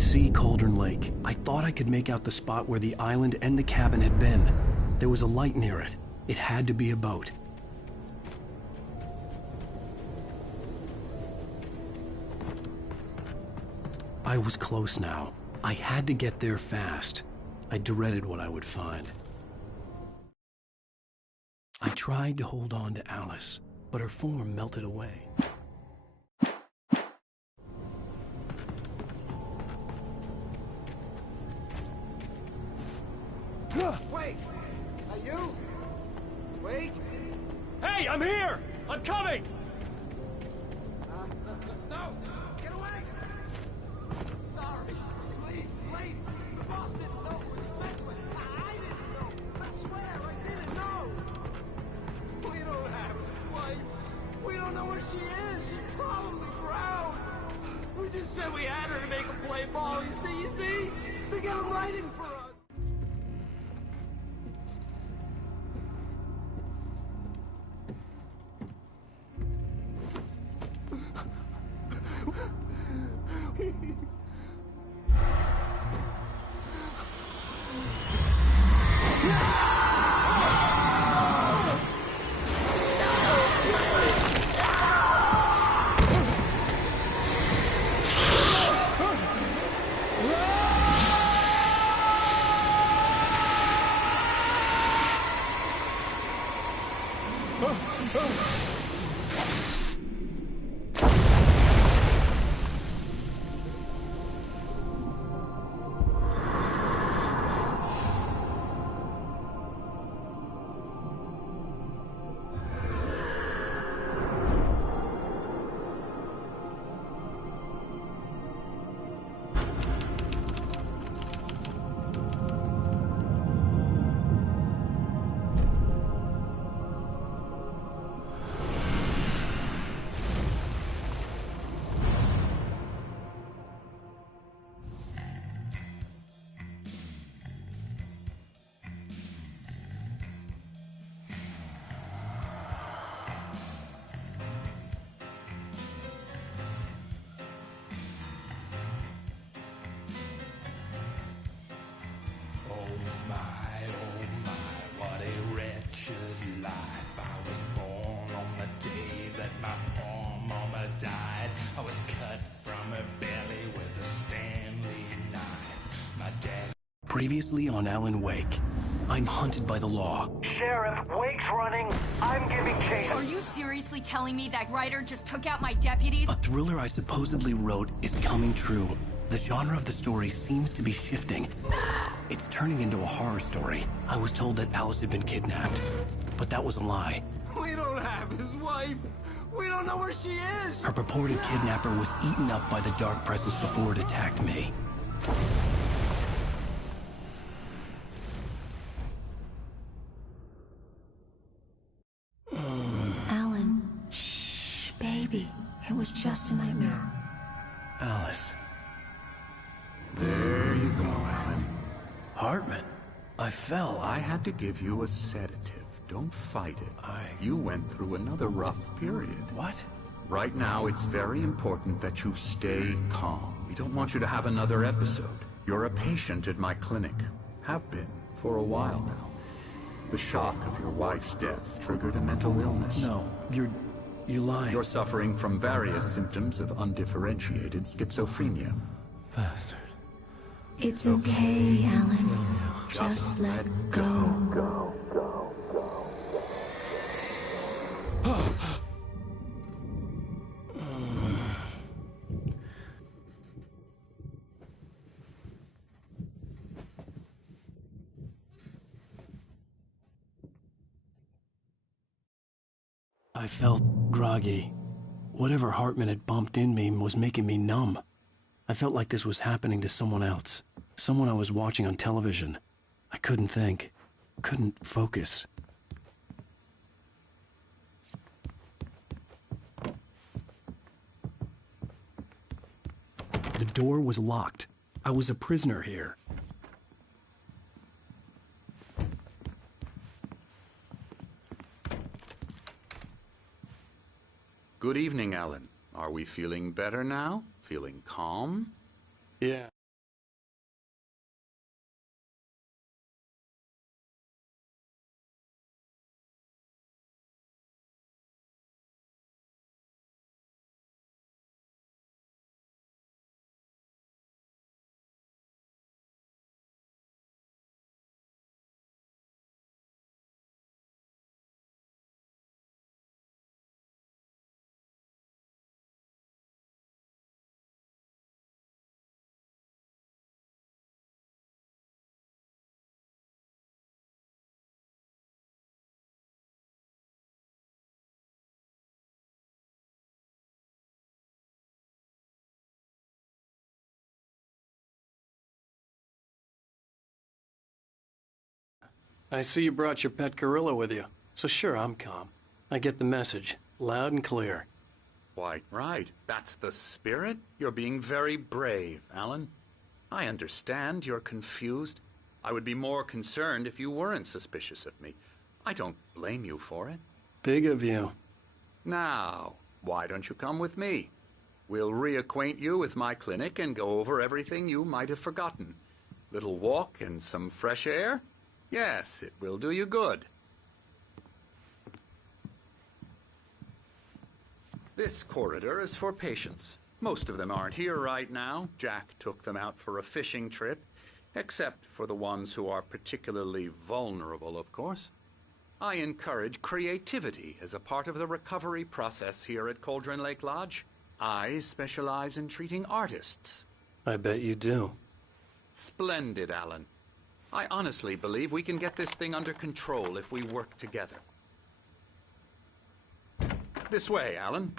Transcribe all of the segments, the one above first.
could see Cauldron Lake. I thought I could make out the spot where the island and the cabin had been. There was a light near it. It had to be a boat. I was close now. I had to get there fast. I dreaded what I would find. I tried to hold on to Alice, but her form melted away. Wait! Are you? Wait! Hey, I'm here! I'm coming! No! Get away! Sorry. Please, it's late. The boss didn't know who he was messing with. I didn't know. I swear, I didn't know. We don't have a wife. We don't know where she is. She's probably drowned. We just said we had her to make a play ball. You see? To get him writing for us. Previously on Alan Wake, I'm hunted by the law. Sheriff, Wake's running. I'm giving chase. Are you seriously telling me that writer just took out my deputies? A thriller I supposedly wrote is coming true. The genre of the story seems to be shifting. It's turning into a horror story. I was told that Alice had been kidnapped, but that was a lie. We don't have his wife. We don't know where she is. Her purported kidnapper was eaten up by the dark presence before it attacked me. Alan, shh, baby. It was just a nightmare. Alice. There you go, Alan. Hartman. I fell. I had to give you a sedative. Don't fight it. You went through another rough period. What? Right now, it's very important that you stay calm. We don't want you to have another episode. You're a patient at my clinic. Have been for a while now. The shock of your wife's death triggered a mental illness. No, you're lying. You're suffering from various symptoms of undifferentiated schizophrenia. Bastard. It's okay, Alan. Just let go. I felt groggy. Whatever Hartman had bumped in me was making me numb. I felt like this was happening to someone else. Someone I was watching on television. I couldn't think. Couldn't focus. The door was locked. I was a prisoner here. Good evening, Alan. Are we feeling better now? Feeling calm? Yeah. I see you brought your pet gorilla with you. So sure, I'm calm. I get the message, loud and clear. Quite right. That's the spirit. You're being very brave, Alan. I understand you're confused. I would be more concerned if you weren't suspicious of me. I don't blame you for it. Big of you. Now, why don't you come with me? We'll reacquaint you with my clinic and go over everything you might have forgotten. Little walk and some fresh air? Yes, it will do you good. This corridor is for patients. Most of them aren't here right now. Jack took them out for a fishing trip, except for the ones who are particularly vulnerable, of course. I encourage creativity as a part of the recovery process here at Cauldron Lake Lodge. I specialize in treating artists. I bet you do. Splendid, Alan. I honestly believe we can get this thing under control if we work together. This way, Alan.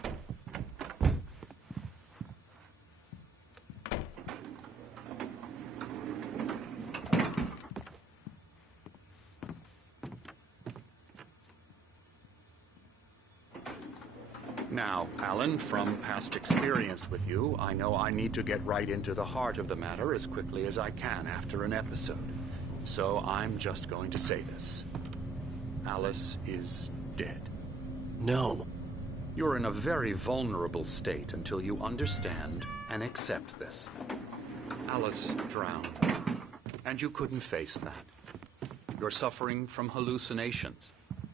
Now, Alan, from past experience with you, I know I need to get right into the heart of the matter as quickly as I can after an episode. So I'm just going to say this. Alice is dead. No. You're in a very vulnerable state until you understand and accept this. Alice drowned, and you couldn't face that. You're suffering from hallucinations,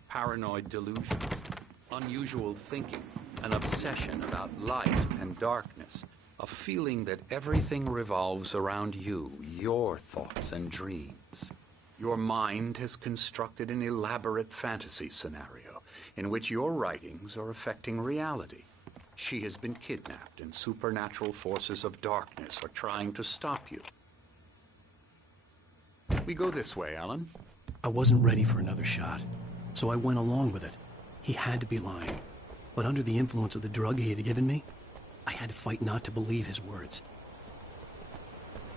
paranoid delusions, unusual thinking, an obsession about light and darkness, a feeling that everything revolves around you, your thoughts and dreams. Your mind has constructed an elaborate fantasy scenario in which your writings are affecting reality. She has been kidnapped and supernatural forces of darkness are trying to stop you. We go this way, Alan. I wasn't ready for another shot, so I went along with it. He had to be lying. But under the influence of the drug he had given me, I had to fight not to believe his words.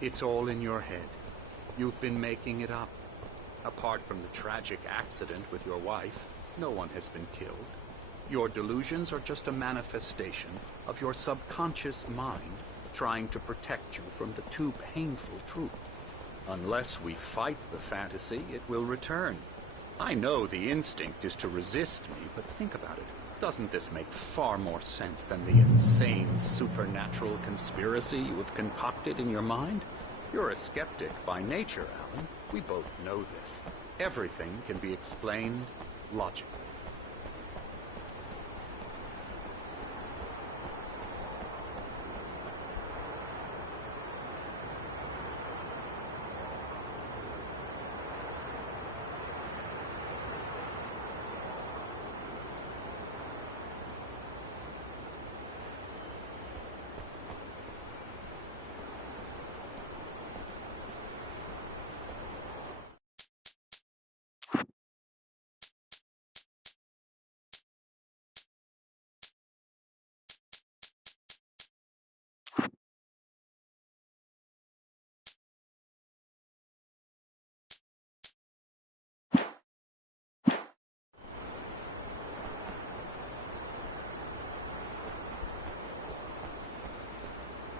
It's all in your head. You've been making it up. Apart from the tragic accident with your wife, no one has been killed. Your delusions are just a manifestation of your subconscious mind trying to protect you from the too painful truth. Unless we fight the fantasy, it will return. I know the instinct is to resist me, but think about it. Doesn't this make far more sense than the insane supernatural conspiracy you have concocted in your mind? You're a skeptic by nature, Alan. We both know this. Everything can be explained logically.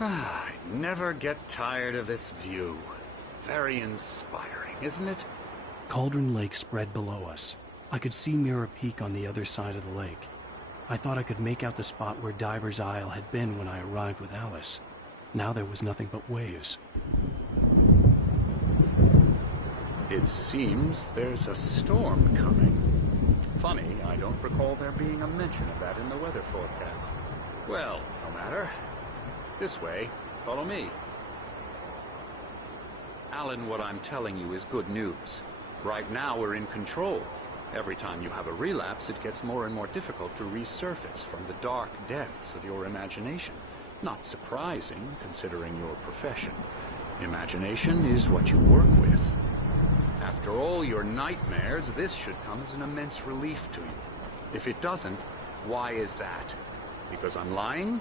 I never get tired of this view. Very inspiring, isn't it? Cauldron Lake spread below us. I could see Mirror Peak on the other side of the lake. I thought I could make out the spot where Diver's Isle had been when I arrived with Alice. Now there was nothing but waves. It seems there's a storm coming. Funny, I don't recall there being a mention of that in the weather forecast. Well, no matter. This way. Follow me. Alan, what I'm telling you is good news. Right now we're in control. Every time you have a relapse, it gets more and more difficult to resurface from the dark depths of your imagination. Not surprising, considering your profession. Imagination is what you work with. After all your nightmares, this should come as an immense relief to you. If it doesn't, why is that? Because I'm lying?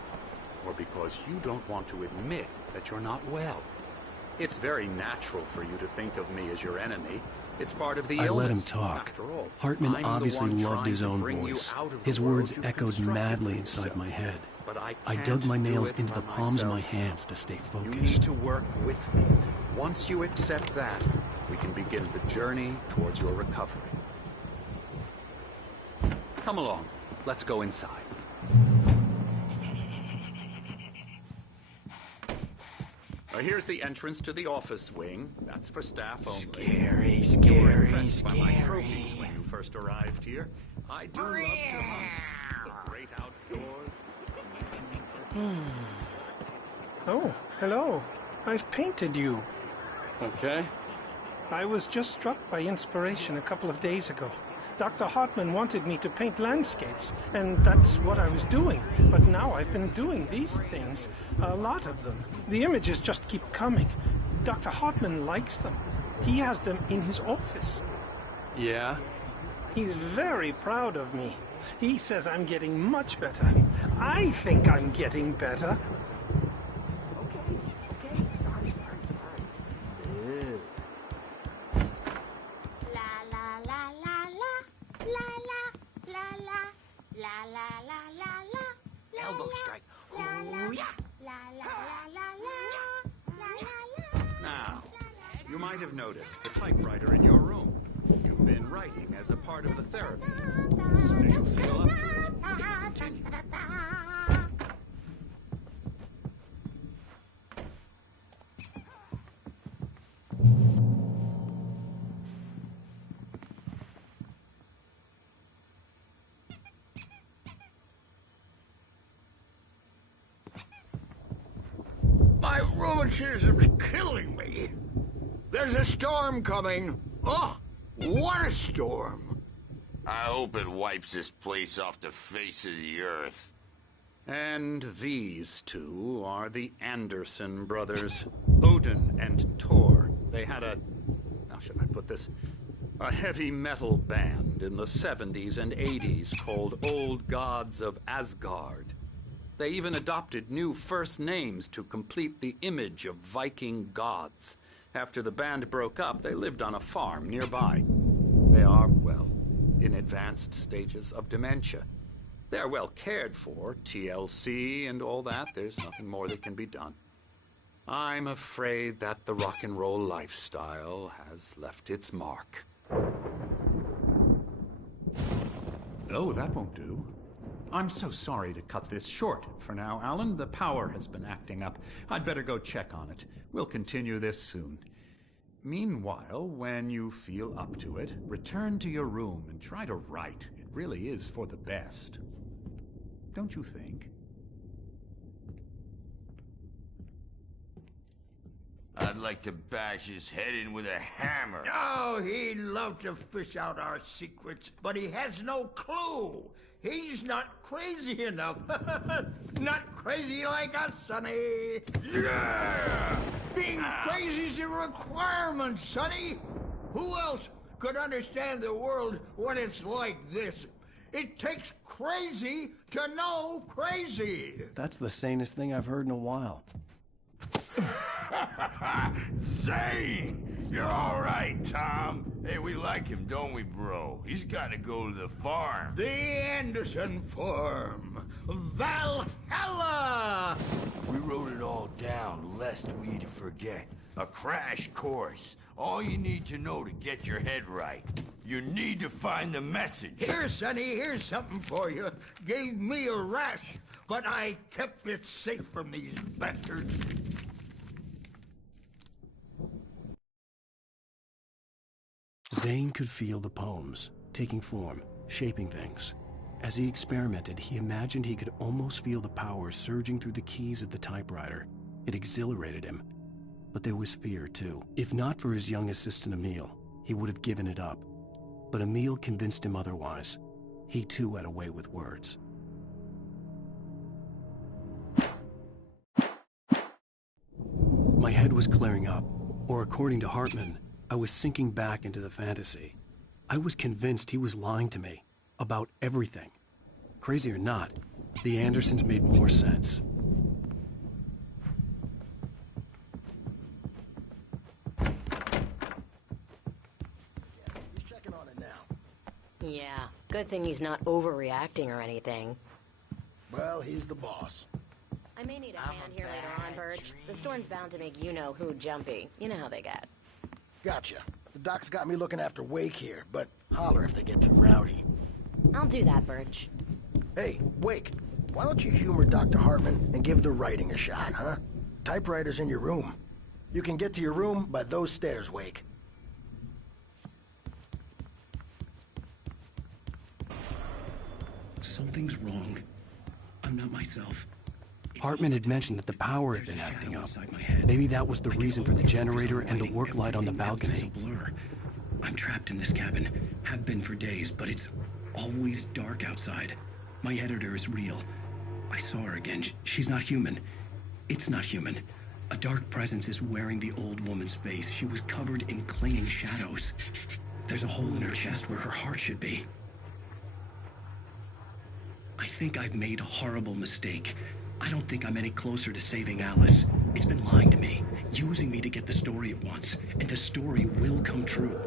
Or because you don't want to admit that you're not well? It's very natural for you to think of me as your enemy. It's part of the I illness. let him talk. After all, Hartman I'm the obviously one loved trying his to own bring you voice. out of the His world words you've echoed constructed madly for inside yourself. my head. But I dug can't my do nails it into the by palms of my myself. hands to stay You need focused. to work with me. Once you accept that, we can begin the journey towards your recovery. Come along. Let's go inside. Here's the entrance to the office wing. That's for staff only. Scary, You were scary, impressed by my scary. trophies when you first arrived here. I do love to hunt. The great outdoors. Oh, hello. I've painted you. Okay. I was just struck by inspiration a couple of days ago. Dr. Hartman wanted me to paint landscapes, and that's what I was doing. But now I've been doing these things, a lot of them. The images just keep coming. Dr. Hartman likes them. He has them in his office. Yeah? He's very proud of me. He says I'm getting much better. I think I'm getting better. Elbow strike. Now, you might have noticed the typewriter in your room. You've been writing as a part of the therapy. As soon as you feel up to it, you should continue. My rheumatism's killing me. There's a storm coming. Oh, what a storm. I hope it wipes this place off the face of the earth. And these two are the Anderson brothers, Odin and Thor. They had how should I put this? A heavy metal band in the 70s and 80s called Old Gods of Asgard. They even adopted new first names to complete the image of Viking gods. After the band broke up, they lived on a farm nearby. They are, well, in advanced stages of dementia. They're well cared for, TLC and all that. There's nothing more that can be done. I'm afraid that the rock and roll lifestyle has left its mark. Oh, that won't do. I'm so sorry to cut this short for now, Alan. The power has been acting up. I'd better go check on it. We'll continue this soon. Meanwhile, when you feel up to it, return to your room and try to write. It really is for the best. Don't you think? I'd like to bash his head in with a hammer. Oh, he'd love to fish out our secrets, but he has no clue. He's not crazy enough. Not crazy like us, Sonny. Yeah! Being crazy's a requirement, Sonny. Who else could understand the world when it's like this? It takes crazy to know crazy. That's the sanest thing I've heard in a while. Zane! You're all right, Tom. Hey, we like him, don't we, bro? He's got to go to the farm. The Anderson Farm. Valhalla! We wrote it all down, lest we forget. A crash course. All you need to know to get your head right. You need to find the message. Here, Sonny, here's something for you. Gave me a rash, but I kept it safe from these bastards. Zane could feel the poems, taking form, shaping things. As he experimented, he imagined he could almost feel the power surging through the keys of the typewriter. It exhilarated him. But there was fear, too. If not for his young assistant Emil, he would have given it up. But Emil convinced him otherwise. He, too, had a way with words. My head was clearing up, or according to Hartman, I was sinking back into the fantasy. I was convinced he was lying to me about everything. Crazy or not, the Andersons made more sense. Yeah, good thing he's not overreacting or anything. Well, he's the boss. I may need a hand here later on, Birch. The storm's bound to make you-know-who jumpy. You know how they get. Gotcha. The doc's got me looking after Wake here, but holler if they get too rowdy. I'll do that, Birch. Hey, Wake, why don't you humor Dr. Hartman and give the writing a shot, huh? Typewriter's in your room. You can get to your room by those stairs, Wake. Something's wrong. I'm not myself. Hartman had mentioned that the power had been acting up. Maybe that was the reason for the generator and the work light on the balcony. I'm trapped in this cabin. Have been for days, but it's always dark outside. My editor is real. I saw her again. She's not human. It's not human. A dark presence is wearing the old woman's face. She was covered in clinging shadows. There's a hole in her chest where her heart should be. I think I've made a horrible mistake. I don't think I'm any closer to saving Alice. It's been lying to me, using me to get the story it wants, and the story will come true.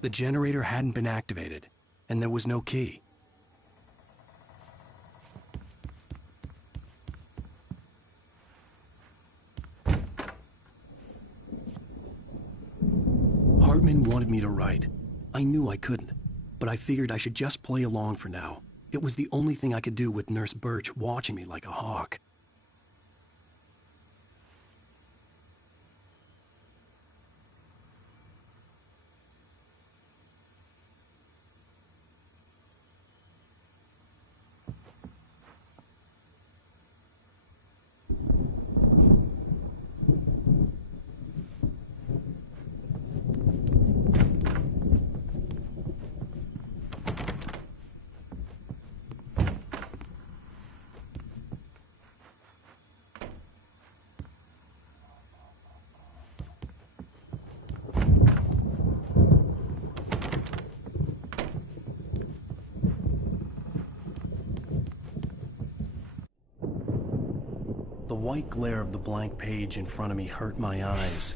The generator hadn't been activated, and there was no key. Hartman wanted me to write. I knew I couldn't, but I figured I should just play along for now. It was the only thing I could do with Nurse Birch watching me like a hawk. white glare of the blank page in front of me hurt my eyes.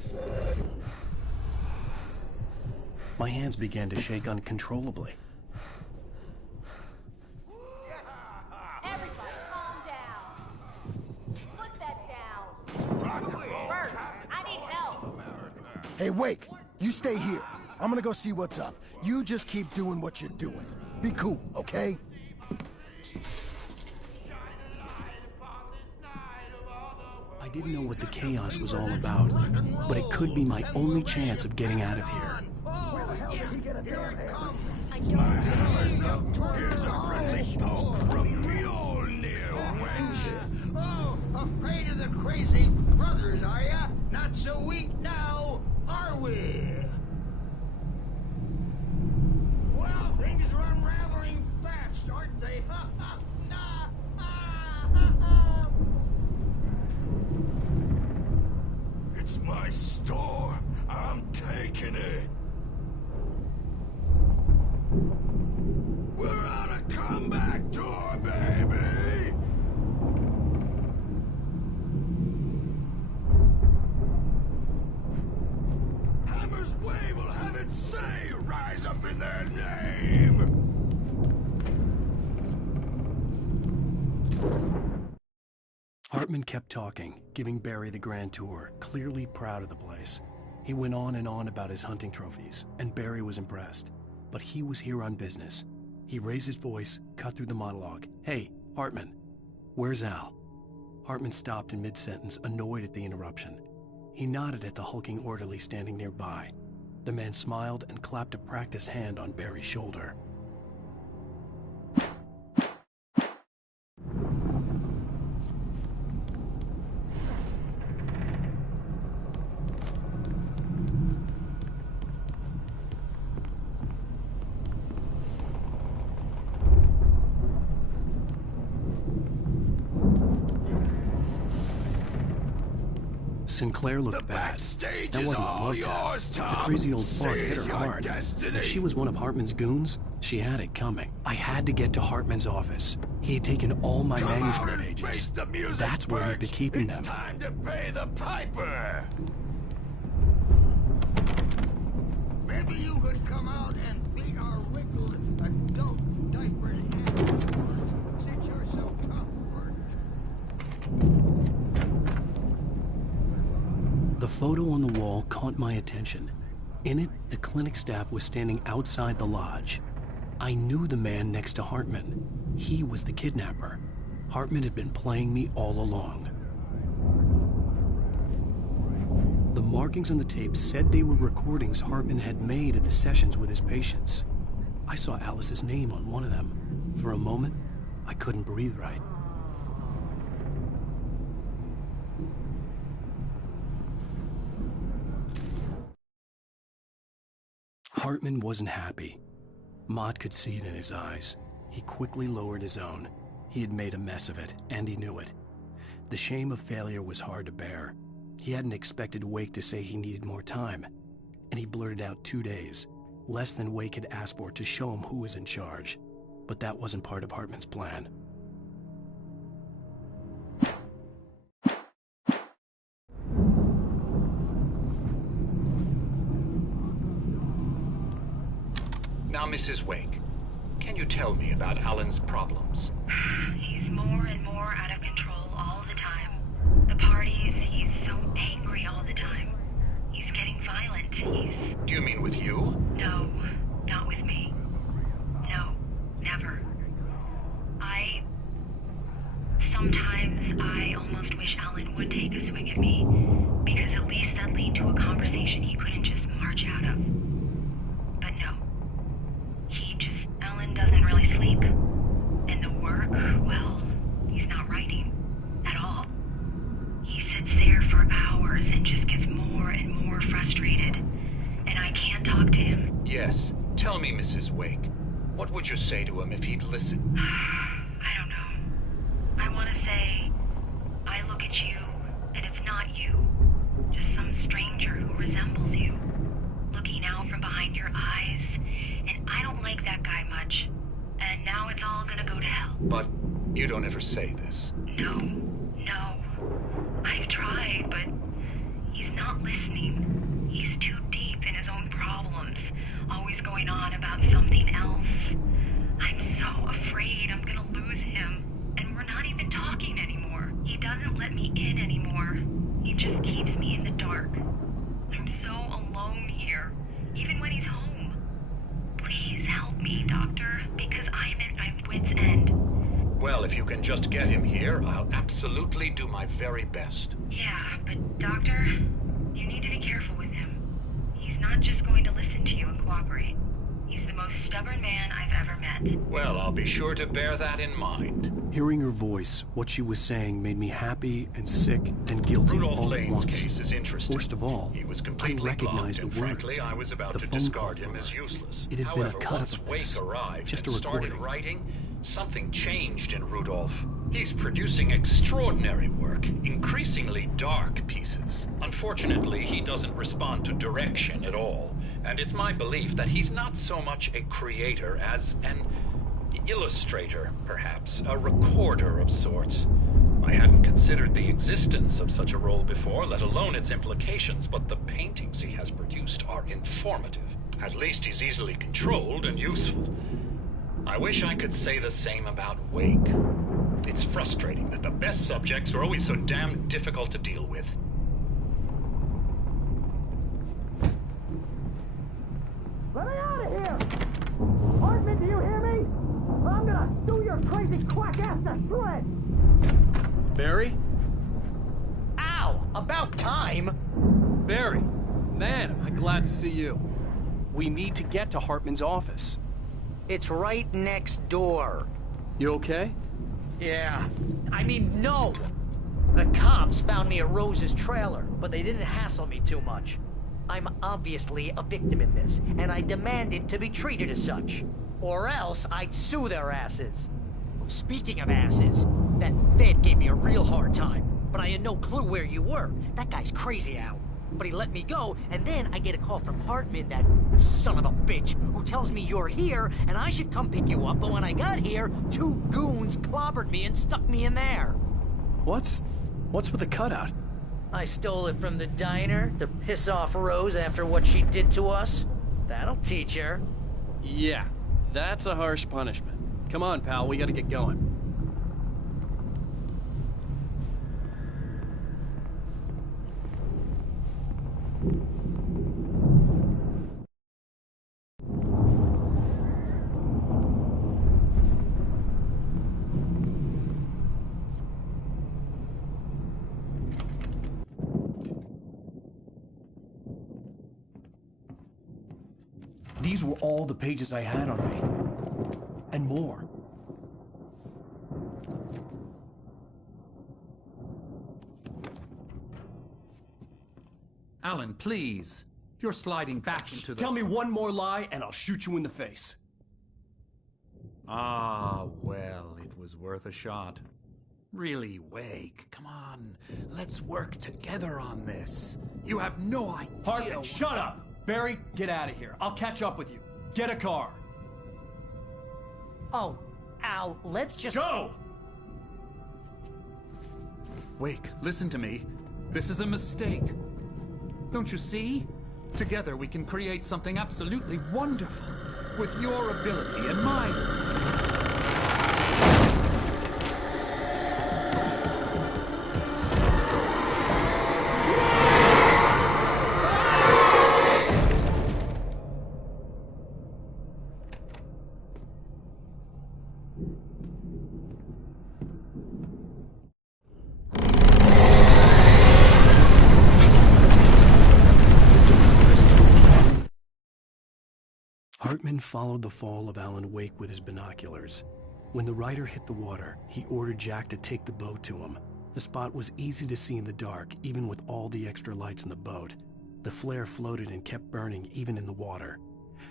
My hands began to shake uncontrollably. Everybody, calm down. Put that down. Bert, I need help. Hey, Wake, you stay here. I'm gonna go see what's up. You just keep doing what you're doing. Be cool, okay? I didn't know what the chaos was all about, but it could be my only chance of getting out of here. Where the hell did he get it down there? I don't know. Here's a friendly poke from Mjolnir, wench. Oh, afraid of the crazy brothers, are ya? Not so weak now, are we? Well, things are unraveling fast, aren't they? Ha ha! Nah! Ah, ha, ha. It's my storm. I'm taking it. We're on a comeback tour, baby! Hammer's Way will have its say rise up in their name! Hartman kept talking, giving Barry the grand tour, clearly proud of the place. He went on and on about his hunting trophies, and Barry was impressed. But he was here on business. He raised his voice, cut through the monologue. "Hey, Hartman, where's Al?" Hartman stopped in mid-sentence, annoyed at the interruption. He nodded at the hulking orderly standing nearby. The man smiled and clapped a practiced hand on Barry's shoulder. Sinclair looked bad. That wasn't a love tap. The crazy old fart hit her hard. If she was one of Hartman's goons, she had it coming. I had to get to Hartman's office. He had taken all my manuscript pages. That's where he'd been keeping them. Time to pay the piper! Maybe you could come out and beat our wrinkled adult diapered ass, since you're so tough, Bert. The photo on the wall caught my attention. In it, the clinic staff was standing outside the lodge. I knew the man next to Hartman. He was the kidnapper. Hartman had been playing me all along. The markings on the tape said they were recordings Hartman had made at the sessions with his patients. I saw Alice's name on one of them. For a moment, I couldn't breathe right. Hartman wasn't happy. Mott could see it in his eyes. He quickly lowered his own. He had made a mess of it, and he knew it. The shame of failure was hard to bear. He hadn't expected Wake to say he needed more time, and he blurted out 2 days, less than Wake had asked for to show him who was in charge. But that wasn't part of Hartman's plan. Now, Mrs. Wake, can you tell me about Alan's problems? He's more and more out of control all the time. The parties, he's so angry all the time. He's getting violent. Do you mean with you? No, not with me. No, never. Sometimes I almost wish Alan would take a swing at me, because at least that'd lead to a conversation he couldn't just march out of. But no. Alan doesn't really sleep. And the work, well, he's not writing at all. He sits there for hours and just gets more and more frustrated. And I can't talk to him. Yes. Tell me, Mrs. Wake. What would you say to him if he'd listen? I don't know. I want to say, I look at you, and it's not you. Just some stranger who resembles you. Looking out from behind your eyes. And I don't like that guy much. And now it's all gonna go to hell. But you don't ever say this. No. can just get him here, I'll absolutely do my very best. Yeah, but Doctor, you need to be careful with him. He's not just going to listen to you and cooperate. He's the most stubborn man I've ever met. Well, I'll be sure to bear that in mind. Hearing her voice, what she was saying made me happy and sick and guilty Rudolph all at Lane's once. case is interesting. Worst of all, He was I completely recognized blocked, the and words. frankly, I was about The to phone discard call him from as her. useless. It had However, been a cut-up once of Wake this. arrived Just and a started recording. writing, something changed in Rudolph. He's producing extraordinary work, increasingly dark pieces. Unfortunately, he doesn't respond to direction at all, and it's my belief that he's not so much a creator as an illustrator, perhaps, a recorder of sorts. I hadn't considered the existence of such a role before, let alone its implications, but the paintings he has produced are informative. At least he's easily controlled and useful. I wish I could say the same about Wake. It's frustrating that the best subjects are always so damn difficult to deal with. Let me out of here! Hartman, do you hear me? Or I'm gonna sue your crazy quack ass to shreds! Barry? Ow! About time! Barry, man, am I glad to see you. We need to get to Hartman's office. It's right next door. You okay? Yeah. I mean, no! The cops found me at Rose's trailer, but they didn't hassle me too much. I'm obviously a victim in this, and I demanded to be treated as such. Or else I'd sue their asses. Speaking of asses, that Fed gave me a real hard time, but I had no clue where you were. That guy's crazy, Al. But he let me go, and then I get a call from Hartman, that son of a bitch, who tells me you're here, and I should come pick you up, but when I got here, 2 goons clobbered me and stuck me in there. What's with the cutout? I stole it from the diner to piss off Rose after what she did to us. That'll teach her. Yeah, that's a harsh punishment. Come on, pal, we gotta get going. These were all the pages I had on me. And more. Alan, please. You're sliding back into the... Tell me one more lie and I'll shoot you in the face. Ah, well, it was worth a shot. Really, Wake, come on. Let's work together on this. You have no idea... Hartman, shut up! Barry, get out of here. I'll catch up with you. Get a car. Oh, Al, let's just... Go! Wake, listen to me. This is a mistake. Don't you see? Together we can create something absolutely wonderful. With your ability and mine. Hartman followed the fall of Alan Wake with his binoculars. When the rider hit the water, he ordered Jack to take the boat to him. The spot was easy to see in the dark, even with all the extra lights in the boat. The flare floated and kept burning even in the water.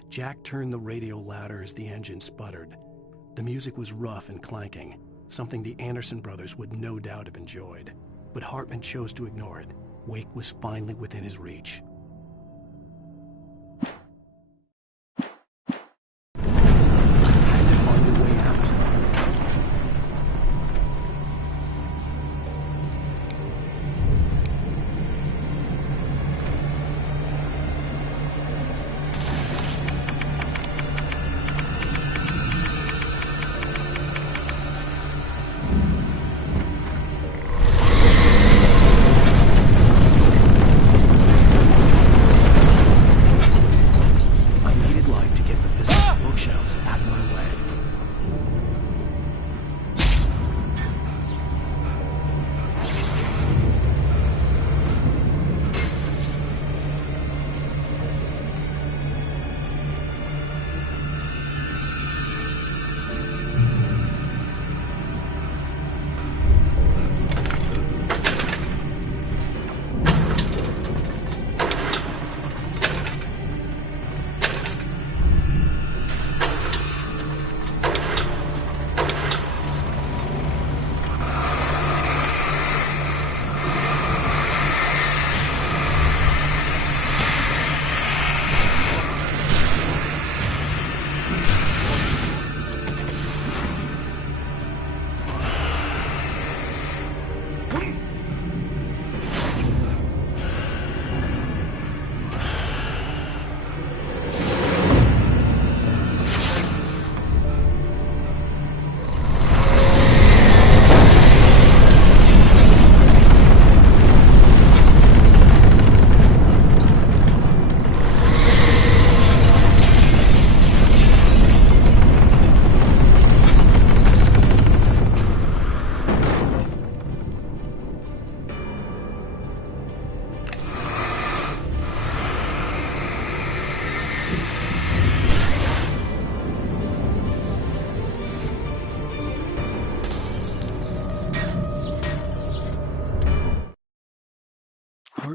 Jack turned the radio louder as the engine sputtered. The music was rough and clanking, something the Anderson brothers would no doubt have enjoyed. But Hartman chose to ignore it. Wake was finally within his reach.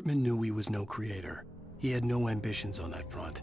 Hartman knew he was no creator. He had no ambitions on that front.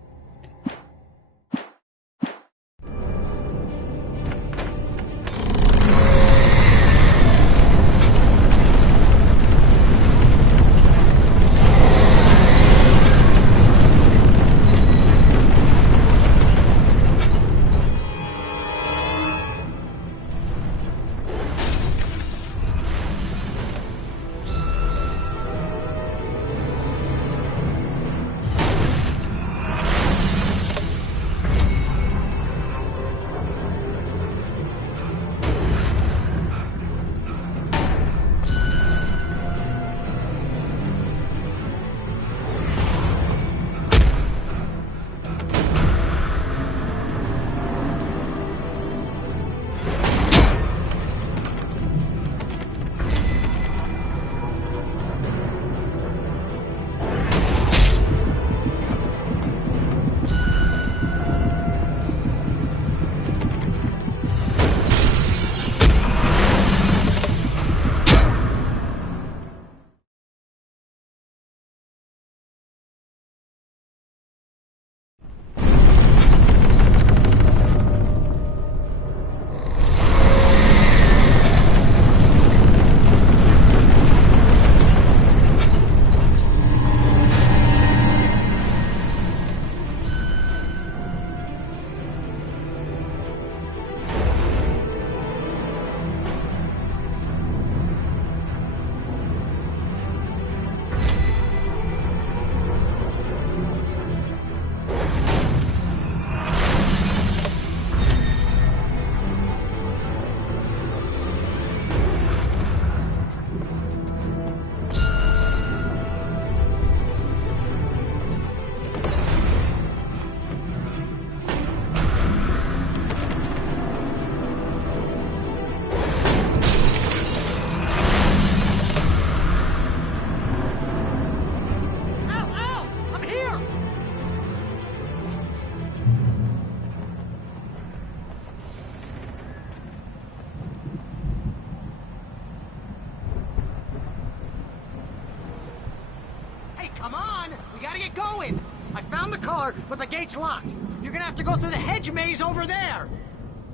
Come on! We gotta get going! I found the car, but the gate's locked. You're gonna have to go through the hedge maze over there!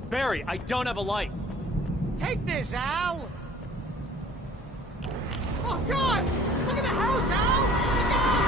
Barry, I don't have a light. Take this, Al! Oh, God! Look at the house, Al! Look out!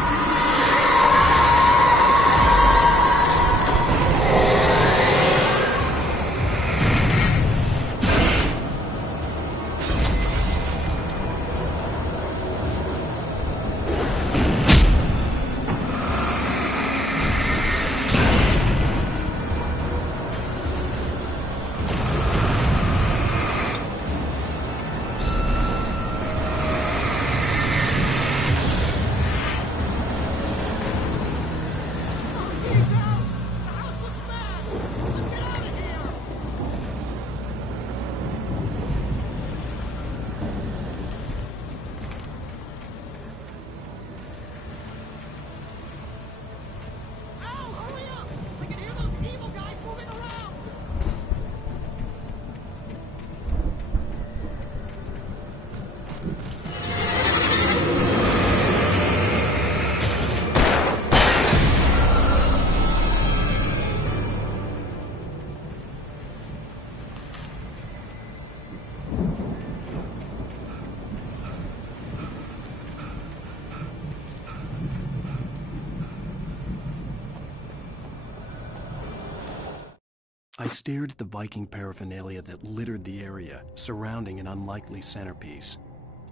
I stared at the Viking paraphernalia that littered the area, surrounding an unlikely centerpiece.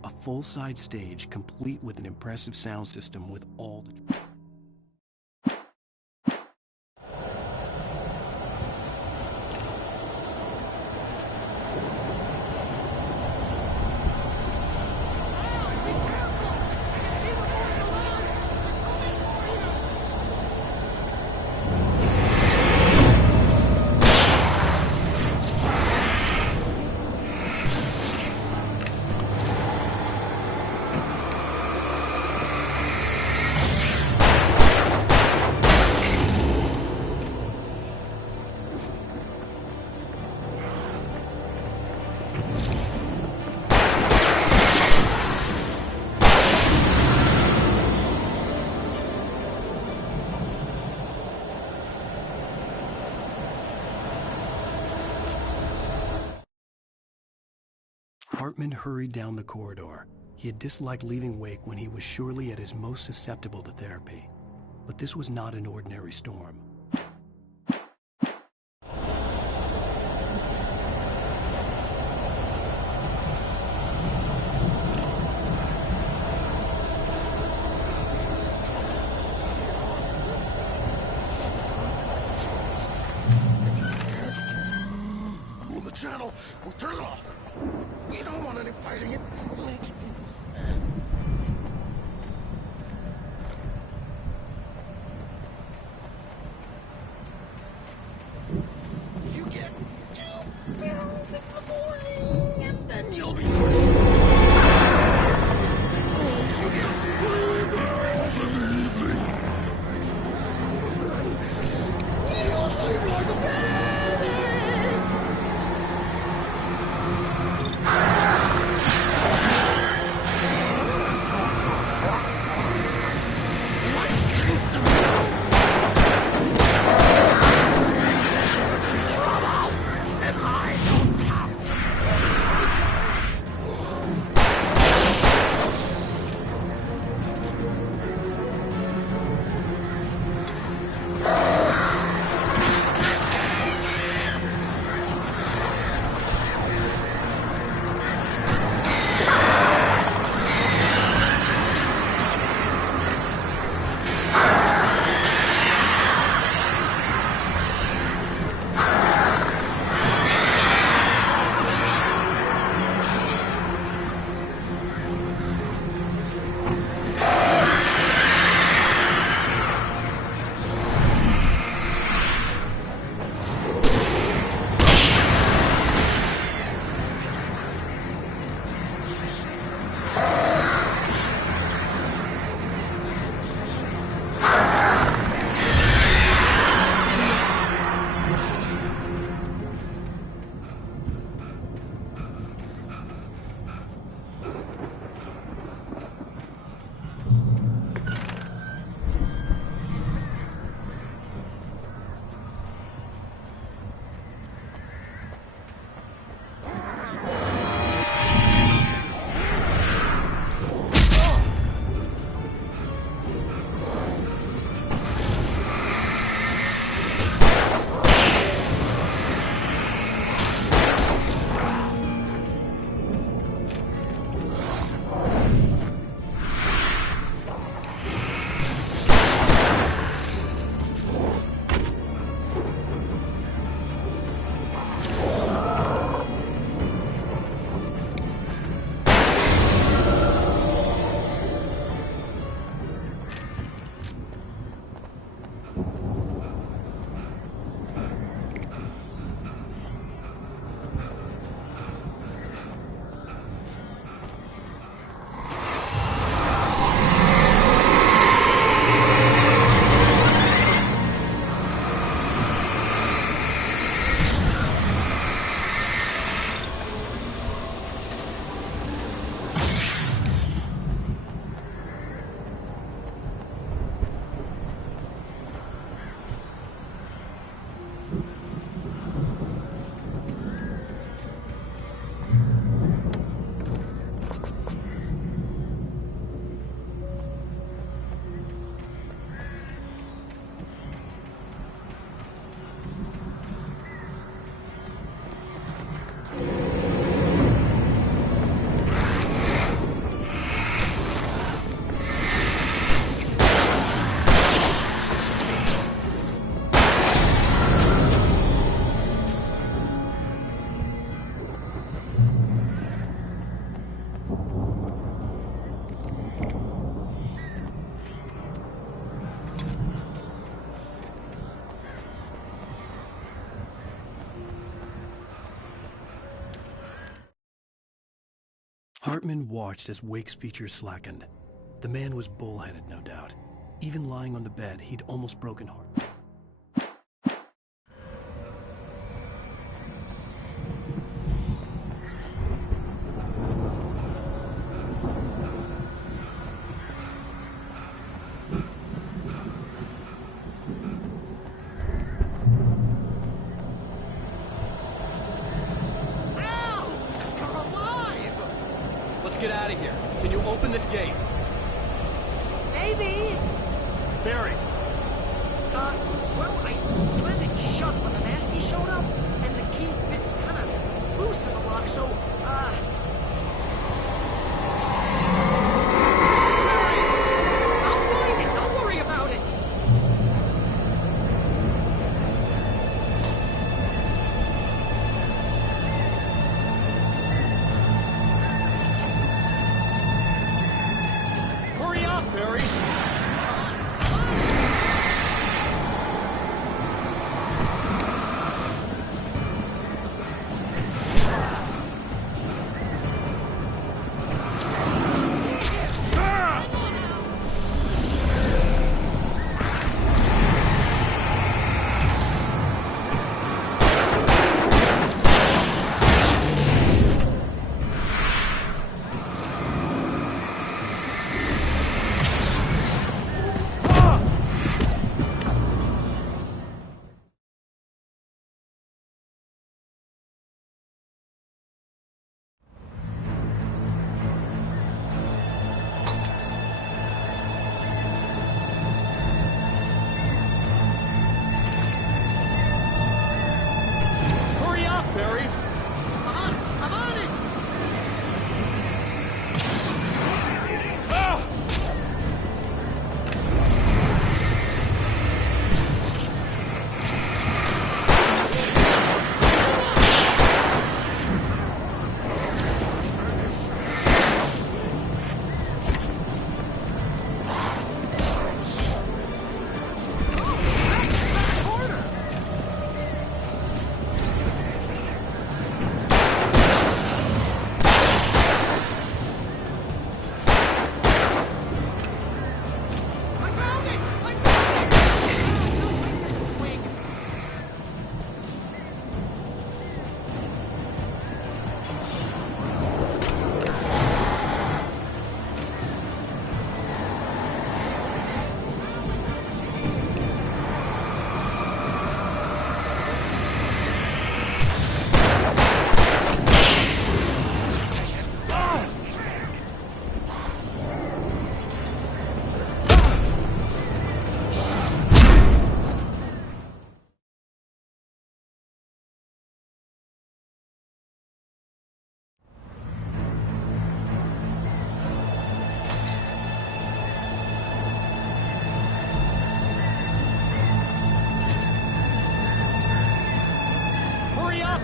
A full-size stage complete with an impressive sound system with all the... Hartman hurried down the corridor. He had disliked leaving Wake when he was surely at his most susceptible to therapy. But this was not an ordinary storm. Cool the channel. We'll turn it off. We don't want any fighting. It makes people sad. You get 2 barrels in the morning, and then you'll be yours. You get 3 barrels in the evening. You'll sleep like a baby. Hartman watched as Wake's features slackened. The man was bullheaded, no doubt. Even lying on the bed, he'd almost broken heart. Ow! You're alive! get out of here. Can you open this gate? Maybe. Barry. Well, I slammed it shut when the nasty showed up, and the key bit's kind of loose in the lock, so, I'll find it. Don't worry about it. Hurry up, Barry. Barry. I'm on it.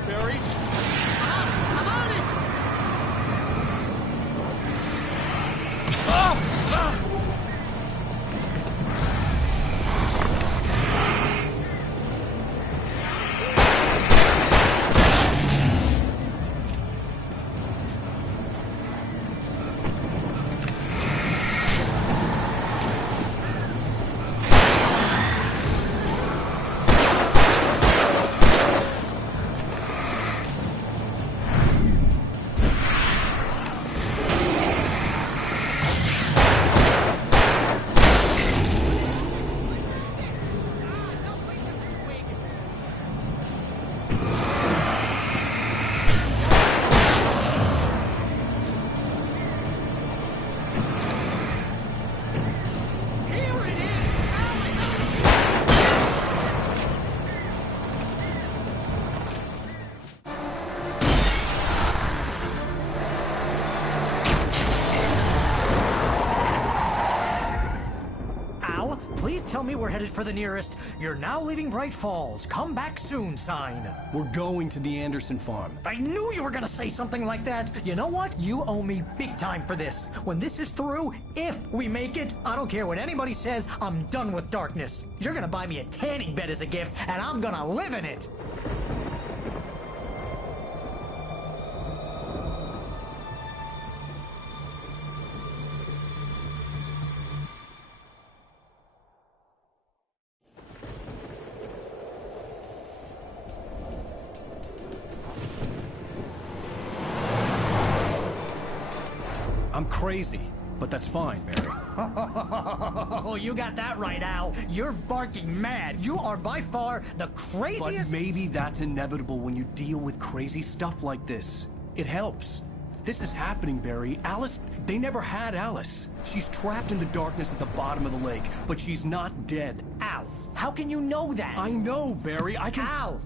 Barry. I'm on it. Please tell me we're headed for the nearest "You're now leaving Bright Falls. Come back soon" sign. We're going to the Anderson farm. I knew you were gonna say something like that. You know what? You owe me big time for this. When this is through, if we make it, I don't care what anybody says, I'm done with darkness. You're gonna buy me a tanning bed as a gift, and I'm gonna live in it. I'm crazy, but that's fine, Barry. Oh, you got that right, Al. You're barking mad. You are by far the craziest... But maybe that's inevitable when you deal with crazy stuff like this. It helps. this is happening, Barry. Alice, they never had Alice. She's trapped in the darkness at the bottom of the lake, but she's not dead. Al, how can you know that? I know, Barry. I can... Al,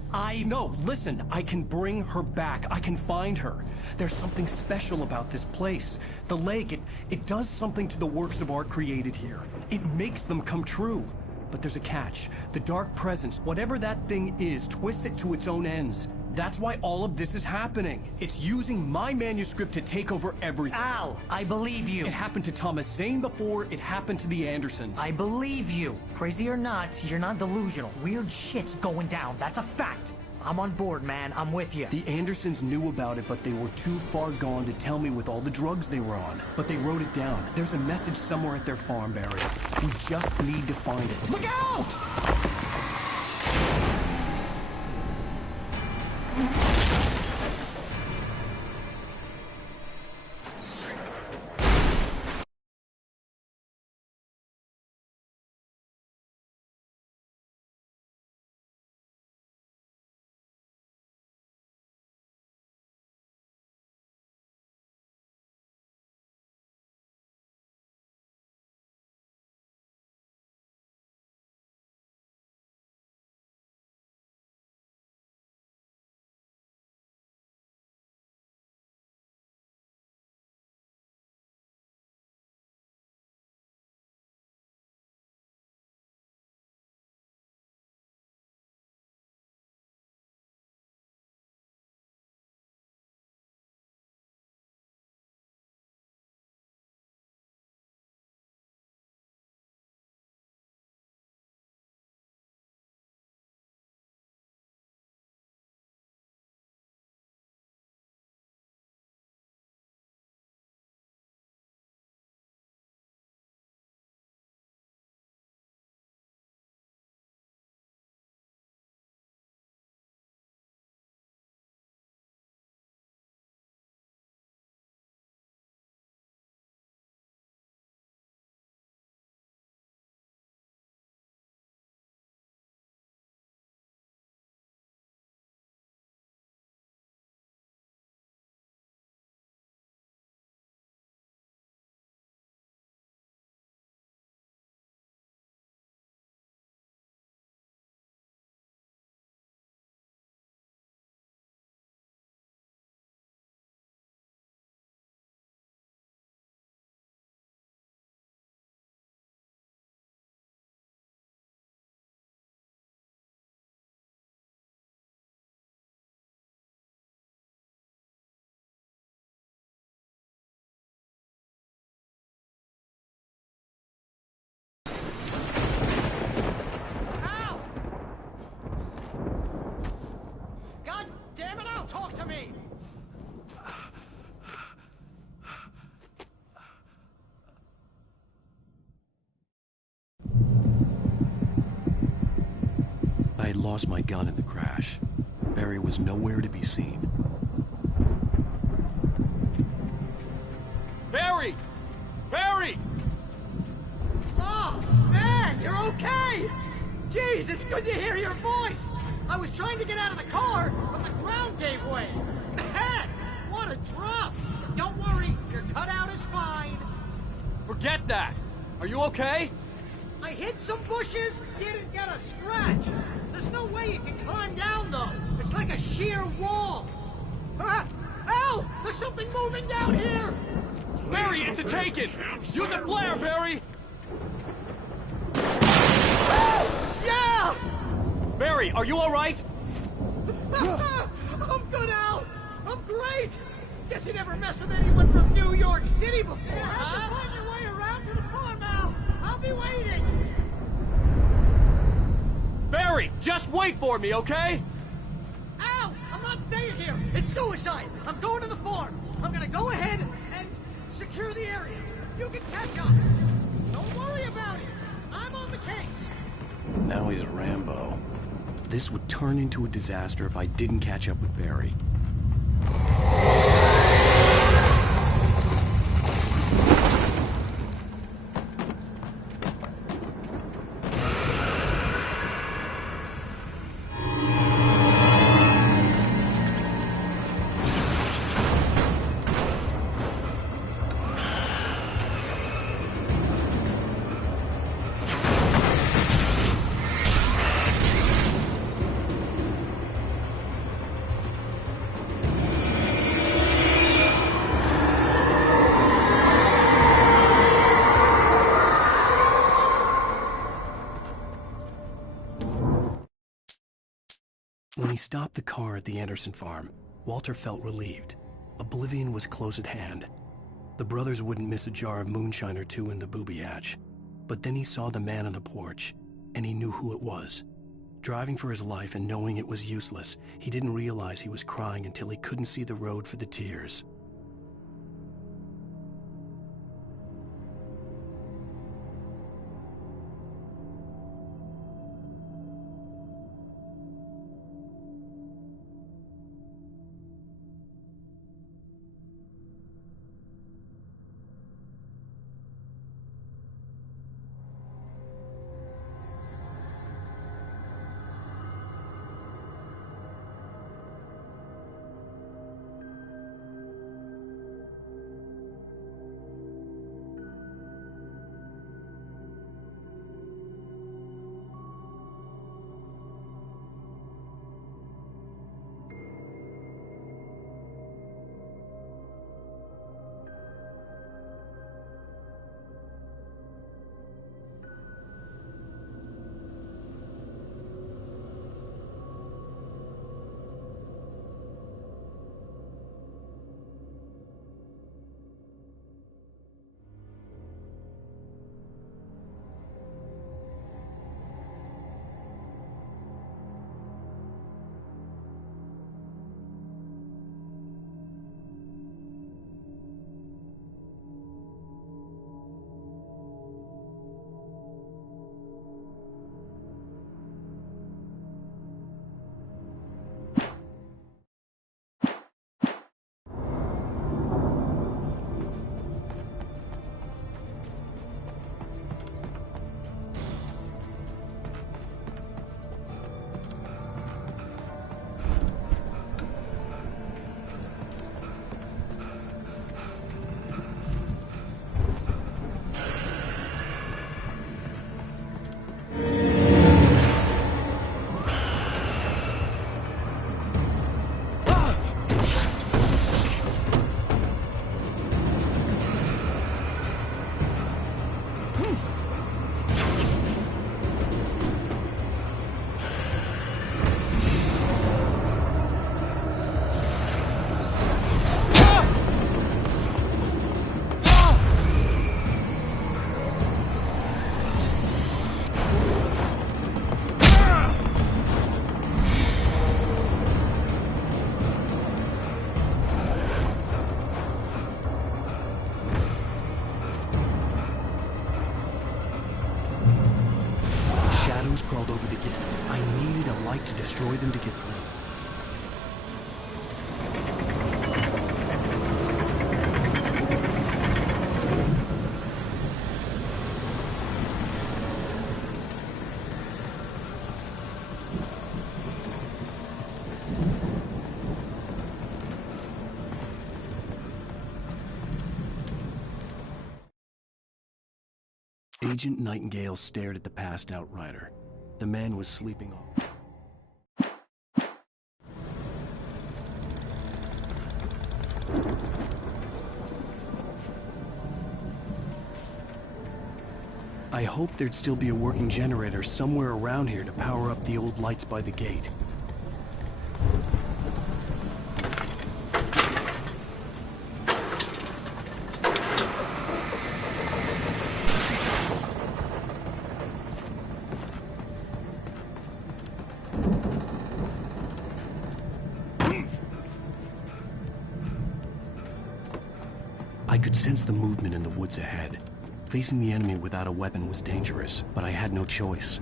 No, listen. I can bring her back. I can find her. There's something special about this place. The lake, it does something to the works of art created here. It makes them come true. But there's a catch. The dark presence, whatever that thing is, twists it to its own ends. That's why all of this is happening. It's using my manuscript to take over everything. Al, I believe you. It happened to Thomas Zane before, it happened to the Andersons. I believe you. Crazy or not, you're not delusional. Weird shit's going down. That's a fact. I'm on board, man. I'm with you. The Andersons knew about it, but they were too far gone to tell me with all the drugs they were on. But they wrote it down. There's a message somewhere at their farm, Barry. We just need to find it. Look out! Talk to me! I had lost my gun in the crash. Barry was nowhere to be seen. Barry! Barry! Oh, man, you're okay! Jeez, it's good to hear your voice! I was trying to get out of the car, but the ground gave way. Man, what a drop! Don't worry, your cutout is fine. Forget that! Are you okay? I hit some bushes, didn't get a scratch. There's no way you can climb down, though. It's like a sheer wall. Ah! Al! There's something moving down here! Barry, it's a taken! Use a flare, Barry! Yeah! Barry, are you alright? I'm good, Al! I'm great! Guess you never messed with anyone from New York City before, huh? You have to find your way around to the farm, Al! I'll be waiting! Barry, just wait for me, okay? Al! I'm not staying here! It's suicide! I'm going to the farm! I'm gonna go ahead and secure the area. You can catch up! Don't worry about it! I'm on the case! Now he's Rambo. This would turn into a disaster if I didn't catch up with Barry. When he stopped the car at the Anderson farm, Walter felt relieved. Oblivion was close at hand. The brothers wouldn't miss a jar of moonshine or two in the booby hatch. But then he saw the man on the porch, and he knew who it was. Driving for his life and knowing it was useless, he didn't realize he was crying until he couldn't see the road for the tears. Crawled over the gate. I needed a light to destroy them to get through. Agent Nightingale stared at the passed out rider. The man was sleeping on. I hoped there'd still be a working generator somewhere around here to power up the old lights by the gate. I could sense the movement in the woods ahead. Facing the enemy without a weapon was dangerous, but I had no choice.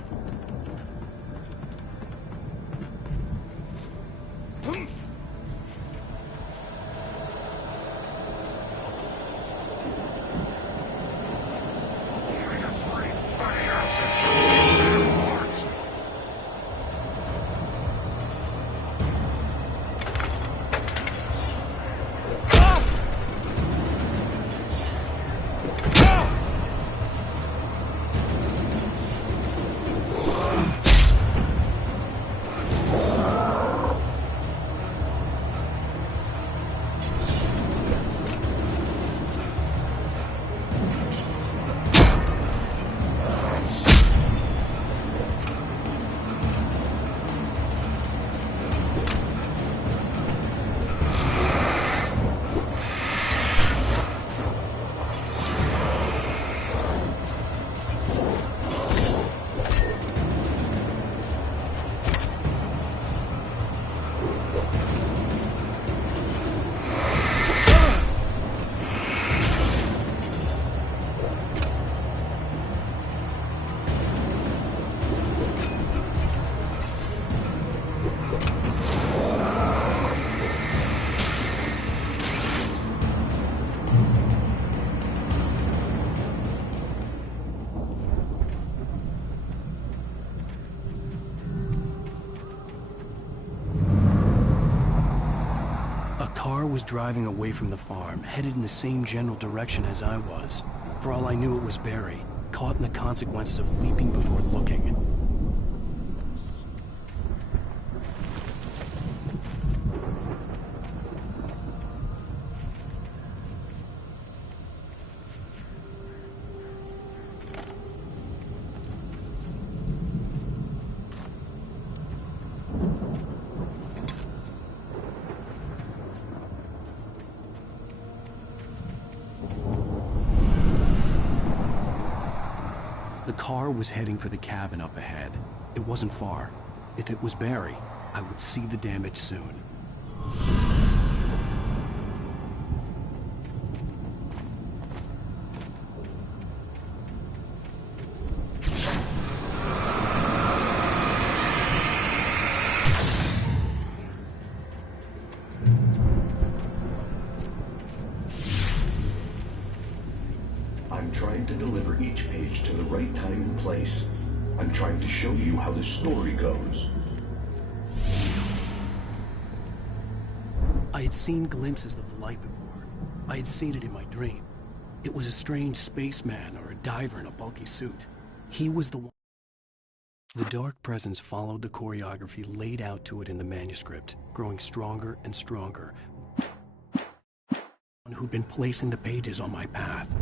car was driving away from the farm, headed in the same general direction as I was. For all I knew, it was Barry, caught in the consequences of leaping before looking. The car was heading for the cabin up ahead. It wasn't far. If it was Barry, I would see the damage soon. I'm trying to deliver each page to the right time and place. I'm trying to show you how the story goes. I had seen glimpses of the light before. I had seen it in my dream. It was a strange spaceman or a diver in a bulky suit. He was the one. The dark presence followed the choreography laid out to it in the manuscript, growing stronger and stronger. Who'd been placing the pages on my path.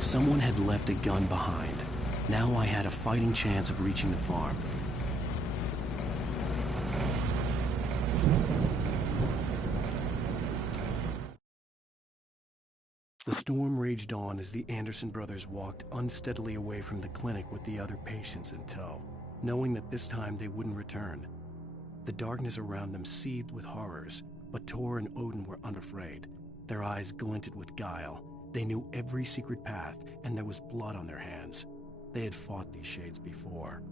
Someone had left a gun behind. Now I had a fighting chance of reaching the farm. The storm raged on as the Anderson brothers walked unsteadily away from the clinic with the other patients in tow, knowing that this time they wouldn't return. The darkness around them seethed with horrors, but Tor and Odin were unafraid. Their eyes glinted with guile. They knew every secret path, and there was blood on their hands. They had fought these shades before.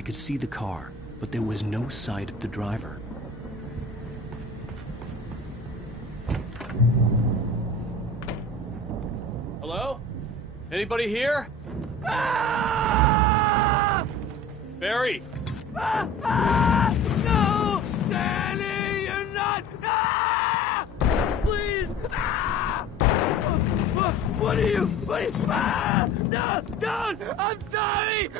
I could see the car, but there was no sight of the driver. Hello? Anybody here? Barry! No! Danny, you're not! Please! What are you? No! Don't! I'm sorry!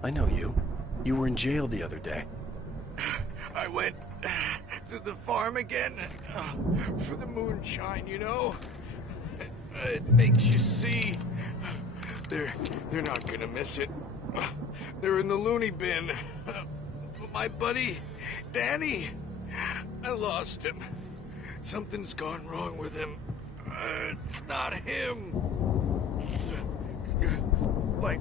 I know you. You were in jail the other day. I went to the farm again for the moonshine, you know. It makes you see. They're not gonna miss it. They're in the loony bin. My buddy, Danny, I lost him. Something's gone wrong with him. It's not him. Like...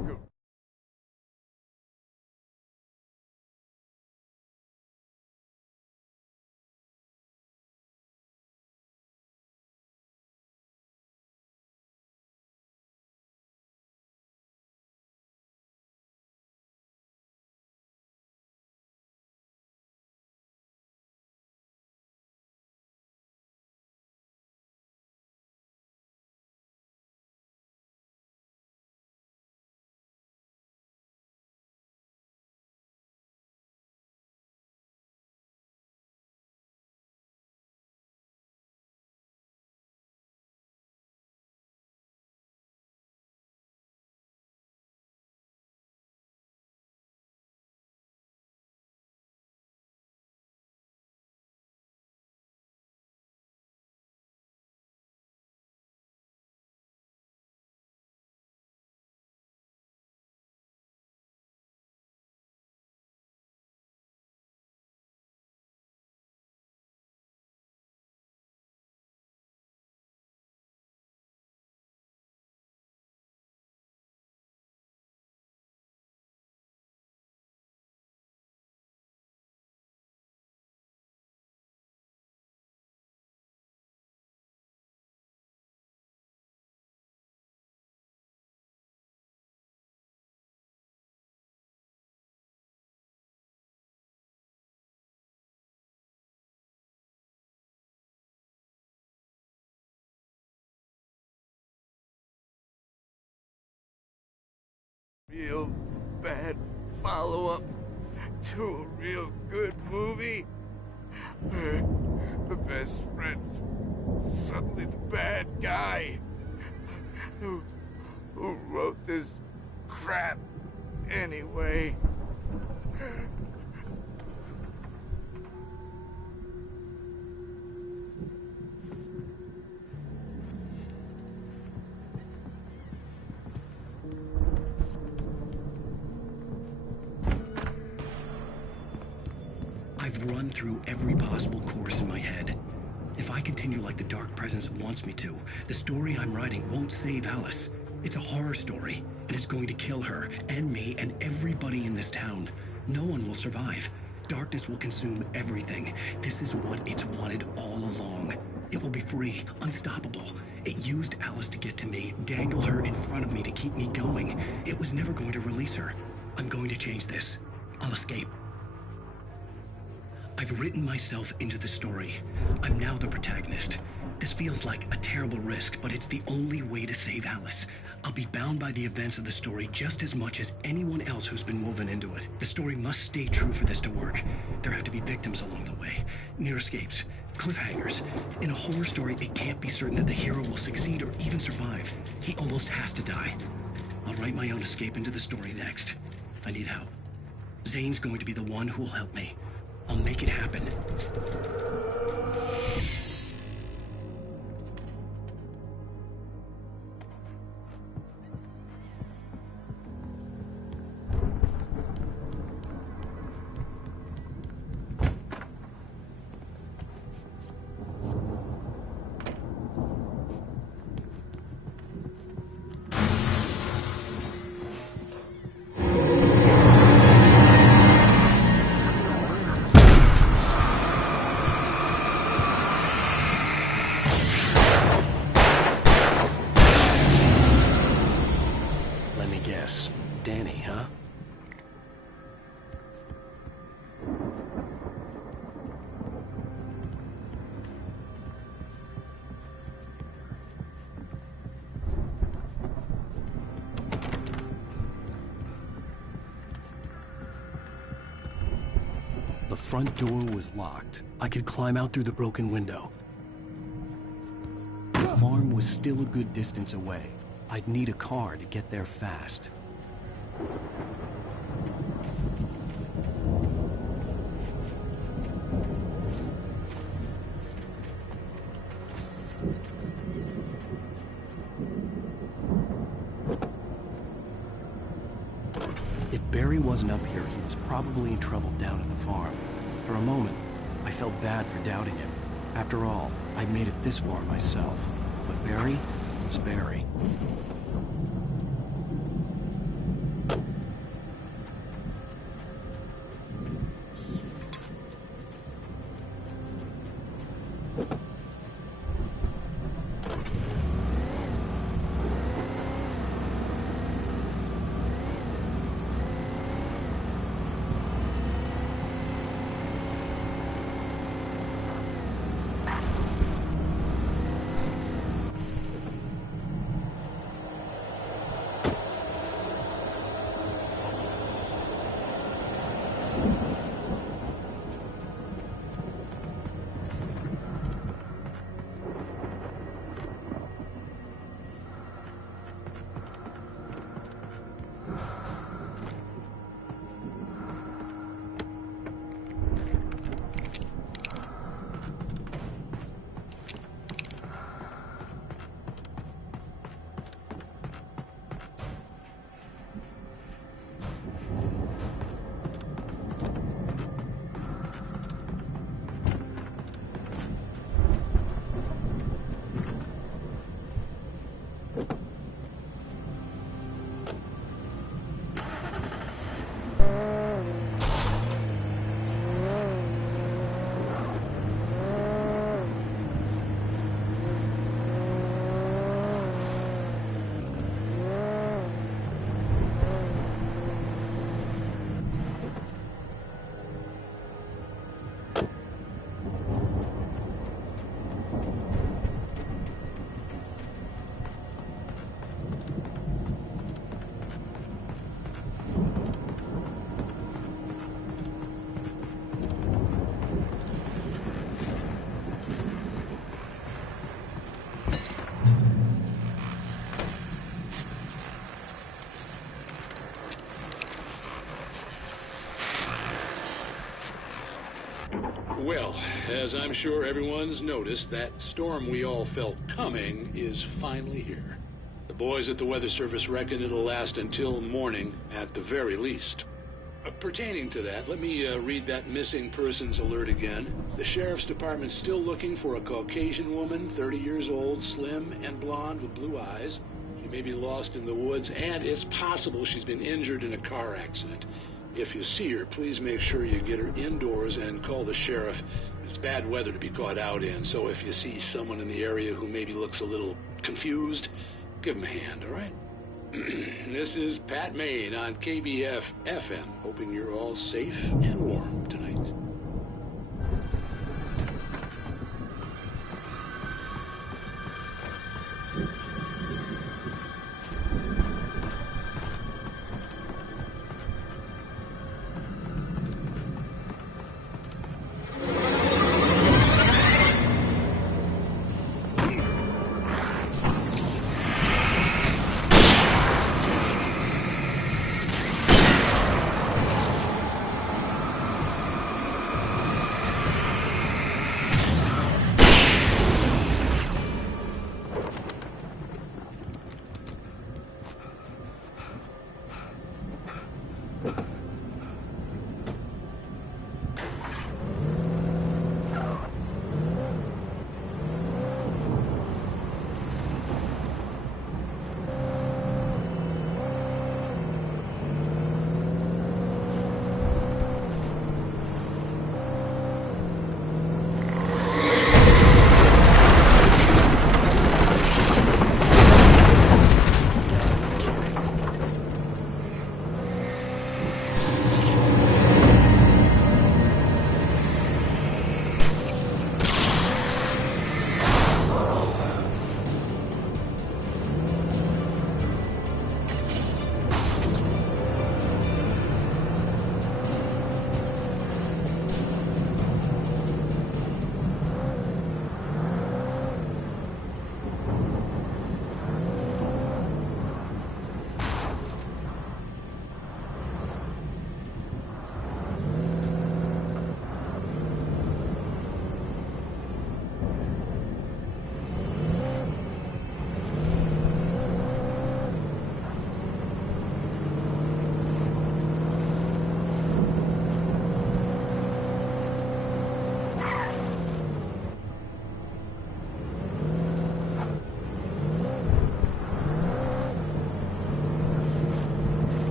Real bad follow-up to a real good movie. The best friend's suddenly the bad guy. Who wrote this crap anyway? I've run through every possible course in my head. If I continue like the Dark Presence wants me to, the story I'm writing won't save Alice. It's a horror story, and it's going to kill her, and me, and everybody in this town. No one will survive. Darkness will consume everything. This is what it's wanted all along. It will be free, unstoppable. It used Alice to get to me, dangle her in front of me to keep me going. It was never going to release her. I'm going to change this. I'll escape. I've written myself into the story. I'm now the protagonist. This feels like a terrible risk, but it's the only way to save Alice. I'll be bound by the events of the story just as much as anyone else who's been woven into it. The story must stay true for this to work. There have to be victims along the way, near escapes, cliffhangers. In a horror story, it can't be certain that the hero will succeed or even survive. He almost has to die. I'll write my own escape into the story next. I need help. Zane's going to be the one who will help me. I'll make it happen. The front door was locked. I could climb out through the broken window. The farm was still a good distance away. I'd need a car to get there fast. If Barry wasn't up here, he was probably in trouble down at the farm. For a moment, I felt bad for doubting him. After all, I'd made it this far myself. But Barry was Barry. Well, as I'm sure everyone's noticed, that storm we all felt coming is finally here. The boys at the Weather Service reckon it'll last until morning at the very least. Pertaining to that, let me read that missing persons alert again. The Sheriff's Department's still looking for a Caucasian woman, 30 years old, slim and blonde with blue eyes. She may be lost in the woods, and it's possible she's been injured in a car accident. If you see her, please make sure you get her indoors and call the sheriff. It's bad weather to be caught out in, so if you see someone in the area who maybe looks a little confused, give him a hand, all right? This is Pat Maine on KBF FM, hoping you're all safe and warm tonight.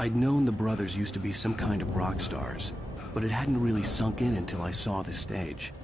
I'd known the brothers used to be some kind of rock stars, but it hadn't really sunk in until I saw the stage.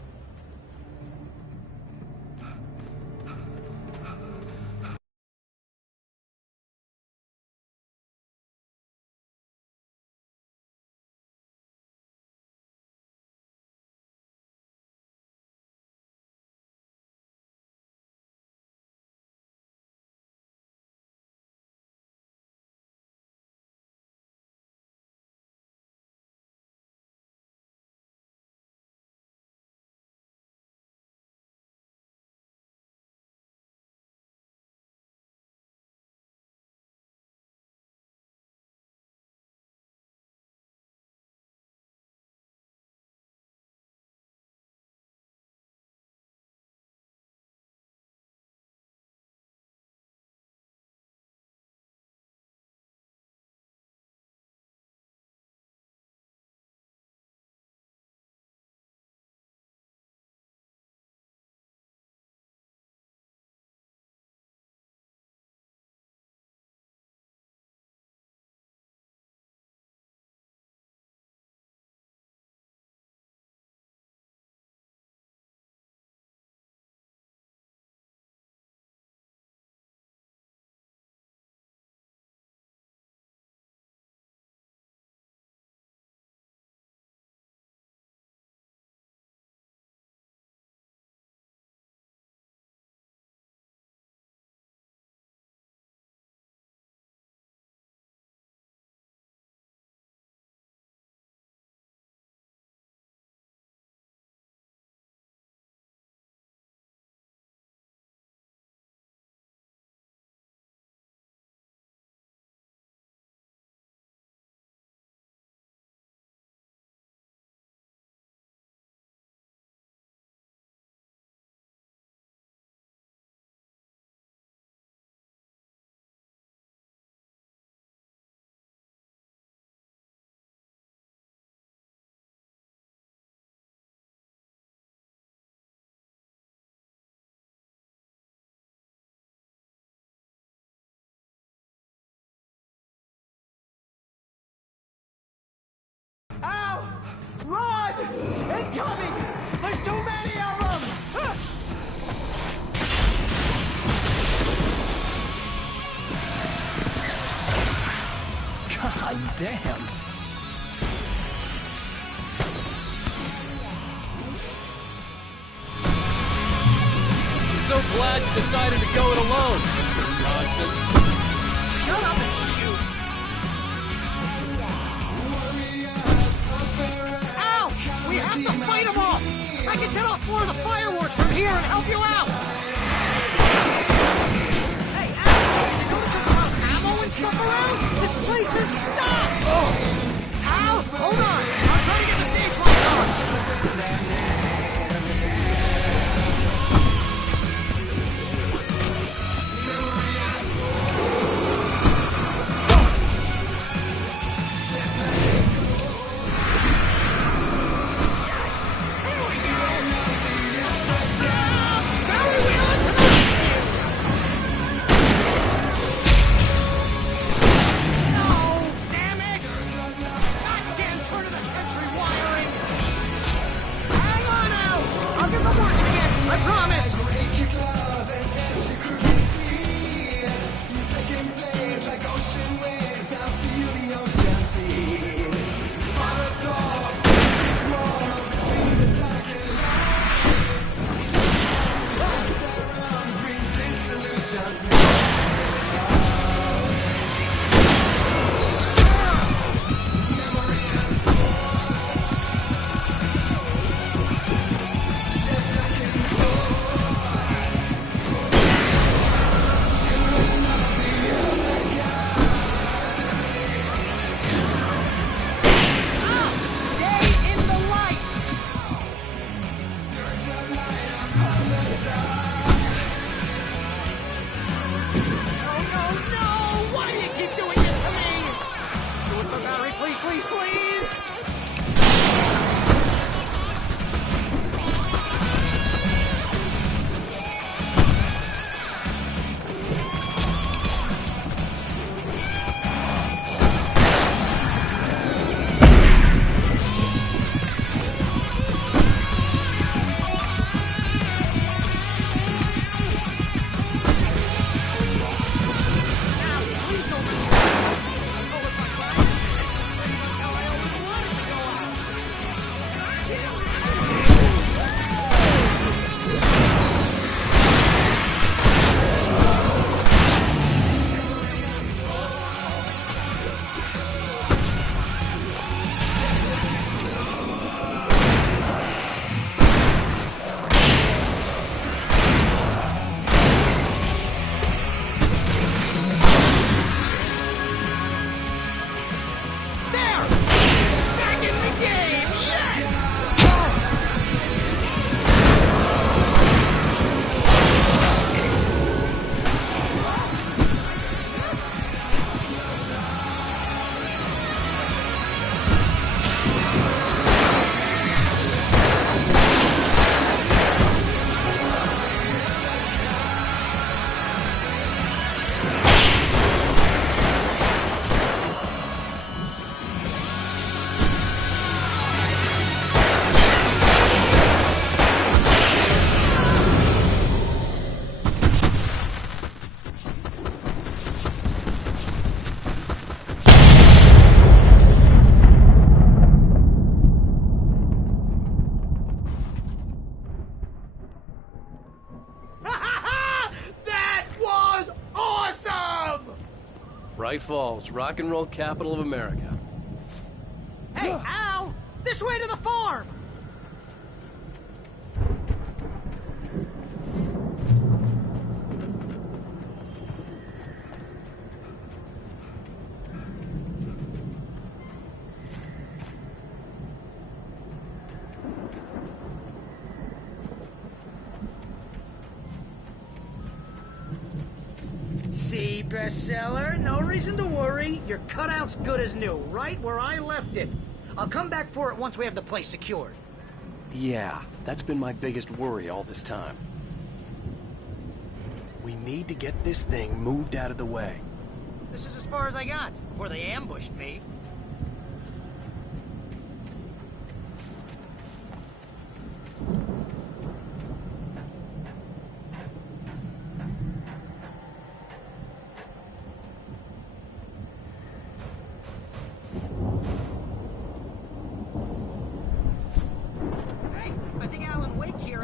Ow! Run! Incoming! There's too many of them! God damn. I'm so glad you decided to go it alone, Mr. Johnson. Shut up and shoot! Ow! We have to fight them off! I can set off more of the fireworks from here and help you out! Hey, Al! You notice there's a lot of ammo and stuff around? This place is stopped! Oh! Al, hold on! I'm trying to get the stage lights on! I promise! Falls, rock and roll capital of America. Hey, Al! This way to the farm! See, bestseller? No reason to worry. Your cutout's good as new, right where I left it. I'll come back for it once we have the place secured. Yeah, that's been my biggest worry all this time. We need to get this thing moved out of the way. This is as far as I got, before they ambushed me.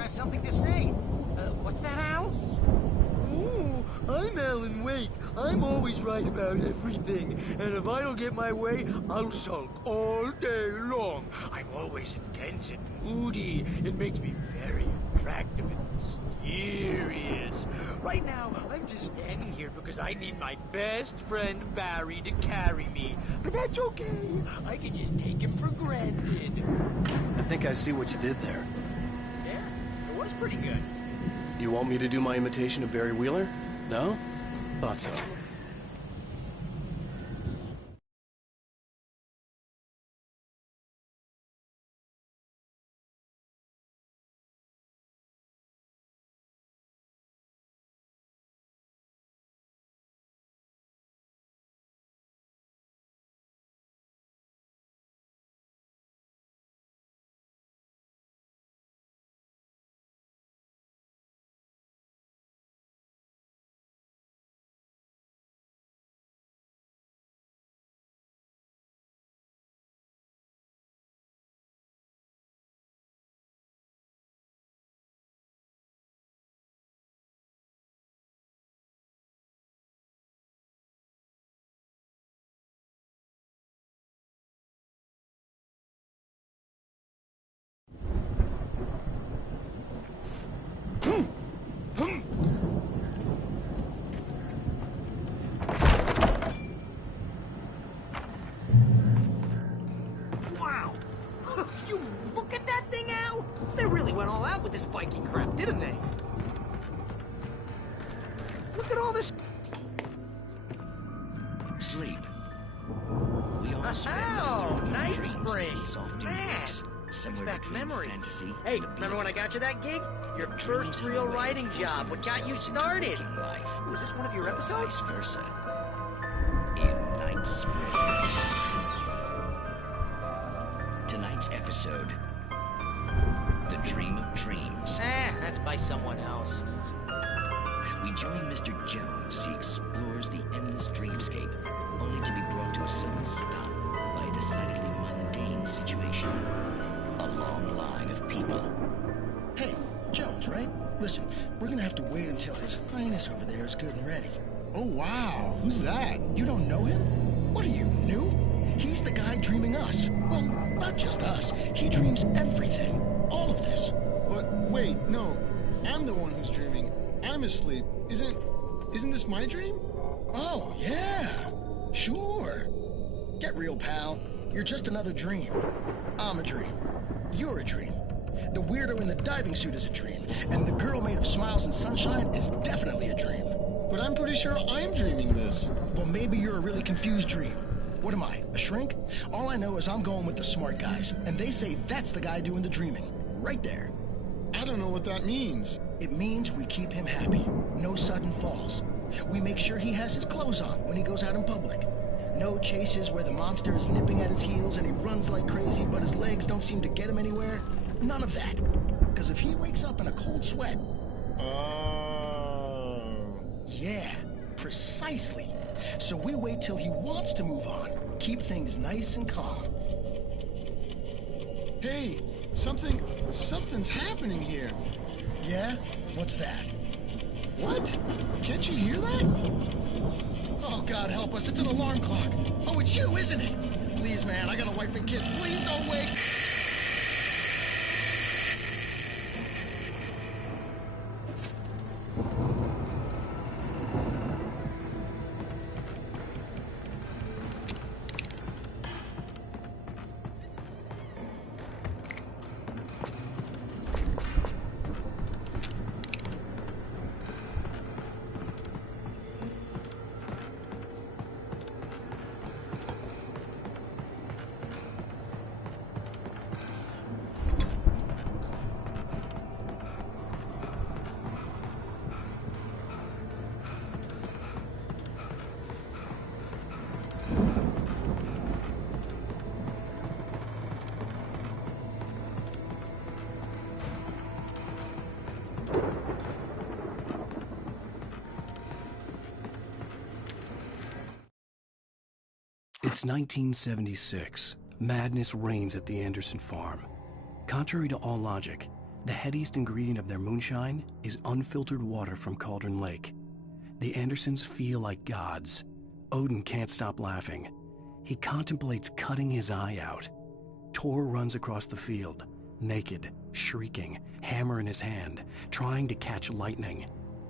Something to say. What's that, Al? Ooh, I'm Alan Wake. I'm always right about everything. And if I don't get my way, I'll sulk all day long. I'm always intense and moody. It makes me very attractive and mysterious. Right now, I'm just standing here because I need my best friend Barry to carry me. But that's okay. I can just take him for granted. I think I see what you did there. Was pretty good. You want me to do my imitation of Barry Wheeler? No? Thought so. Wow! You look at that thing, Al! They really went all out with this Viking crap, didn't they? Look at all this... Sleep. We all Oh, Night Spring! Man! Brings back memories. Fantasy Hey, remember when I got you that gig? Your first real writing job, what got you started? Was this one of your episodes? Vice versa. In Night Spring. Tonight's episode, The Dream of Dreams. That's by someone else. We join Mr. Jones as he explores the endless dreamscape, only to be brought to a sudden stop by a decidedly mundane situation. A long line of people. Hey, Jones, right? Listen, we're gonna have to wait until His Highness over there is good and ready. Oh, wow. Who's that? You don't know him? What are you, new? He's the guy dreaming us. Well, not just us. He dreams everything. All of this. But wait, no. I'm the one who's dreaming. I'm asleep. Isn't this my dream? Oh, yeah. Sure. Get real, pal. You're just another dream. I'm a dream. You're a dream. The weirdo in the diving suit is a dream. And the girl made of smiles and sunshine is definitely a dream. But I'm pretty sure I'm dreaming this. Well, maybe you're a really confused dream. What am I, a shrink? All I know is I'm going with the smart guys, and they say that's the guy doing the dreaming. Right there. I don't know what that means. It means we keep him happy. No sudden falls. We make sure he has his clothes on when he goes out in public. No chases where the monster is nipping at his heels and he runs like crazy, but his legs don't seem to get him anywhere. None of that. Because if he wakes up in a cold sweat... Oh... Yeah, precisely. So we wait till he wants to move on. Keep things nice and calm. Hey, something's happening here. Yeah? What's that? What? Can't you hear that? Oh, God help us, it's an alarm clock. Oh, it's you, isn't it? Please, man, I got a wife and kids. Please don't wake. It's 1976. Madness reigns at the Anderson farm. Contrary to all logic, the headiest ingredient of their moonshine is unfiltered water from Cauldron Lake. The Andersons feel like gods. Odin can't stop laughing. He contemplates cutting his eye out. Tor runs across the field, naked, shrieking, hammer in his hand, trying to catch lightning.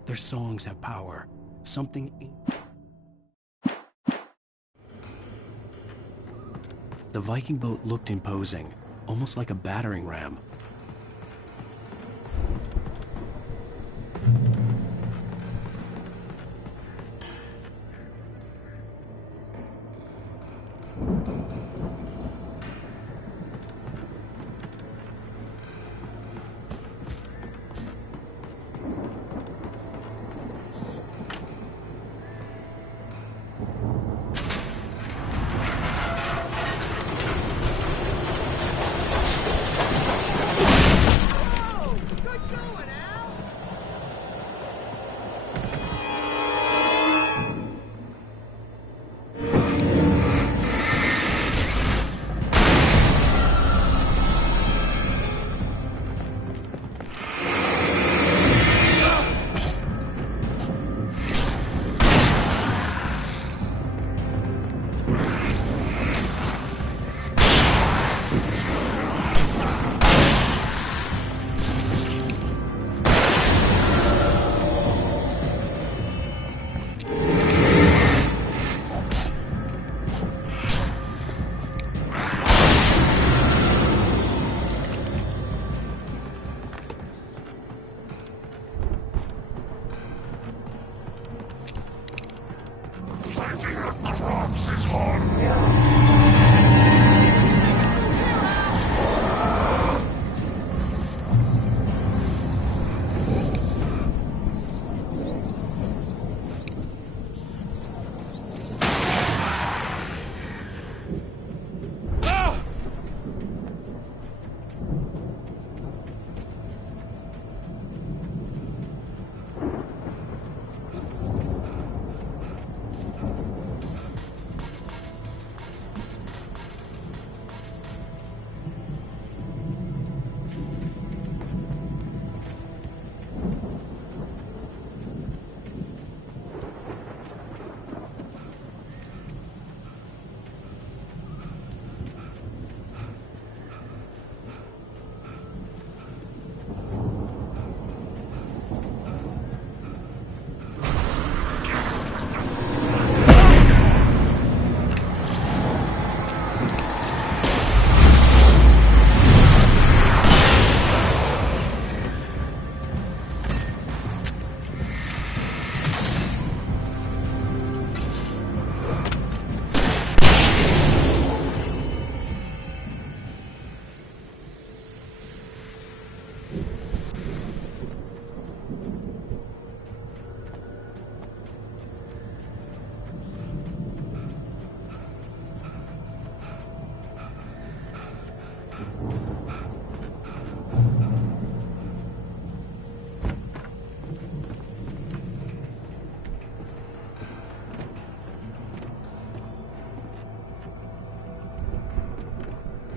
Their songs have power. Something... The Viking boat looked imposing, almost like a battering ram.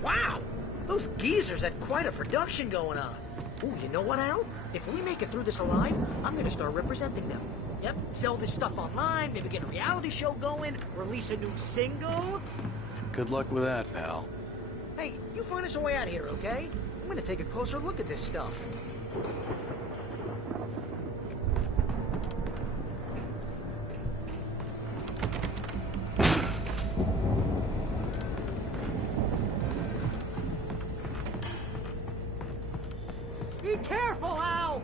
Wow! Those geezers had quite a production going on. Ooh, you know what, Al? If we make it through this alive, I'm gonna start representing them. Yep, Sell this stuff online, maybe get a reality show going, release a new single. Good luck with that, pal. Hey, you find us a way out of here, okay? I'm gonna take a closer look at this stuff. Be careful, Al!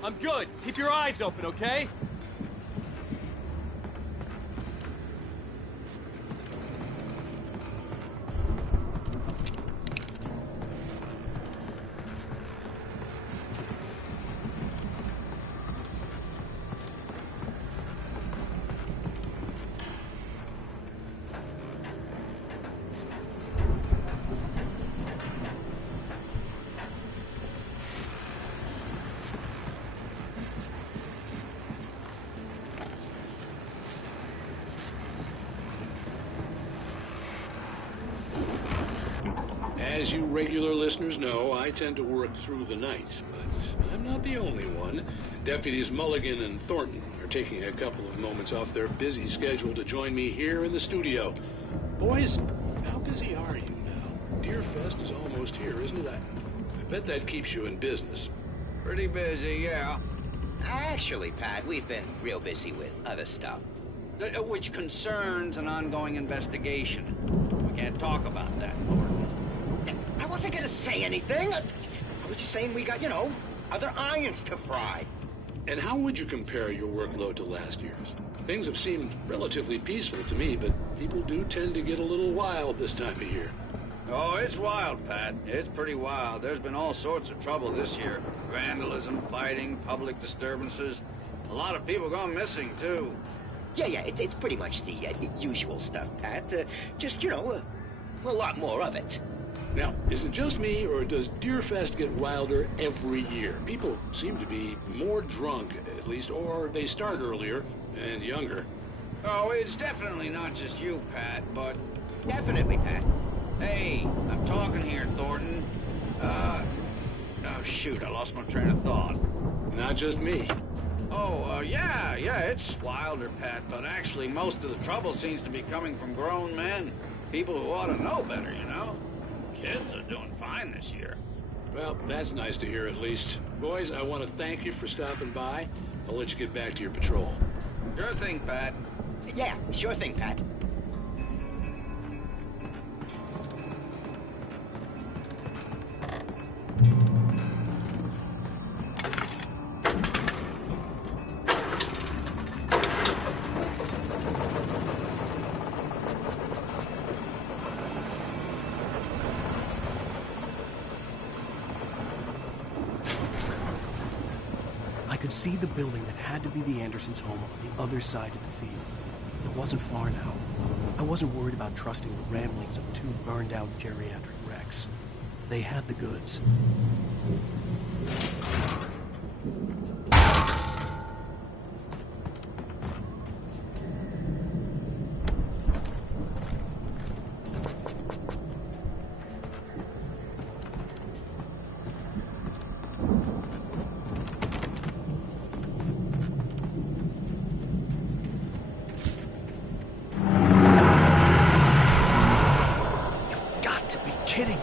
I'm good. Keep your eyes open, okay? As you regular listeners know, I tend to work through the night, but I'm not the only one. Deputies Mulligan and Thornton are taking a couple of moments off their busy schedule to join me here in the studio. Boys, how busy are you now? Deerfest is almost here, isn't it? I bet that keeps you in business. Pretty busy, yeah. Actually, Pat, we've been real busy with other stuff, which concerns an ongoing investigation. We can't talk about that, Thornton. I wasn't gonna say anything. I was just saying we got, other irons to fry. And how would you compare your workload to last year's? Things have seemed relatively peaceful to me, but people do tend to get a little wild this time of year. Oh, it's wild, Pat. It's pretty wild. There's been all sorts of trouble this year. Vandalism, fighting, public disturbances. A lot of people gone missing, too. Yeah, it's pretty much the usual stuff, Pat. Just, a lot more of it. Now, is it just me, or does Deerfest get wilder every year? People seem to be more drunk, at least, or they start earlier and younger. Oh, it's definitely not just you, Pat, but... Definitely, Pat. Hey, I'm talking here, Thornton. Oh, shoot, I lost my train of thought. Not just me. Oh, yeah, it's wilder, Pat, but actually most of the trouble seems to be coming from grown men. People who ought to know better, Kids are doing fine this year. Well, that's nice to hear at least. Boys, I want to thank you for stopping by. I'll let you get back to your patrol. Sure thing, Pat. Yeah, sure thing, Pat. I could see the building that had to be the Andersons' home on the other side of the field. It wasn't far now. I wasn't worried about trusting the ramblings of two burned-out geriatric wrecks. They had the goods. Kidding me.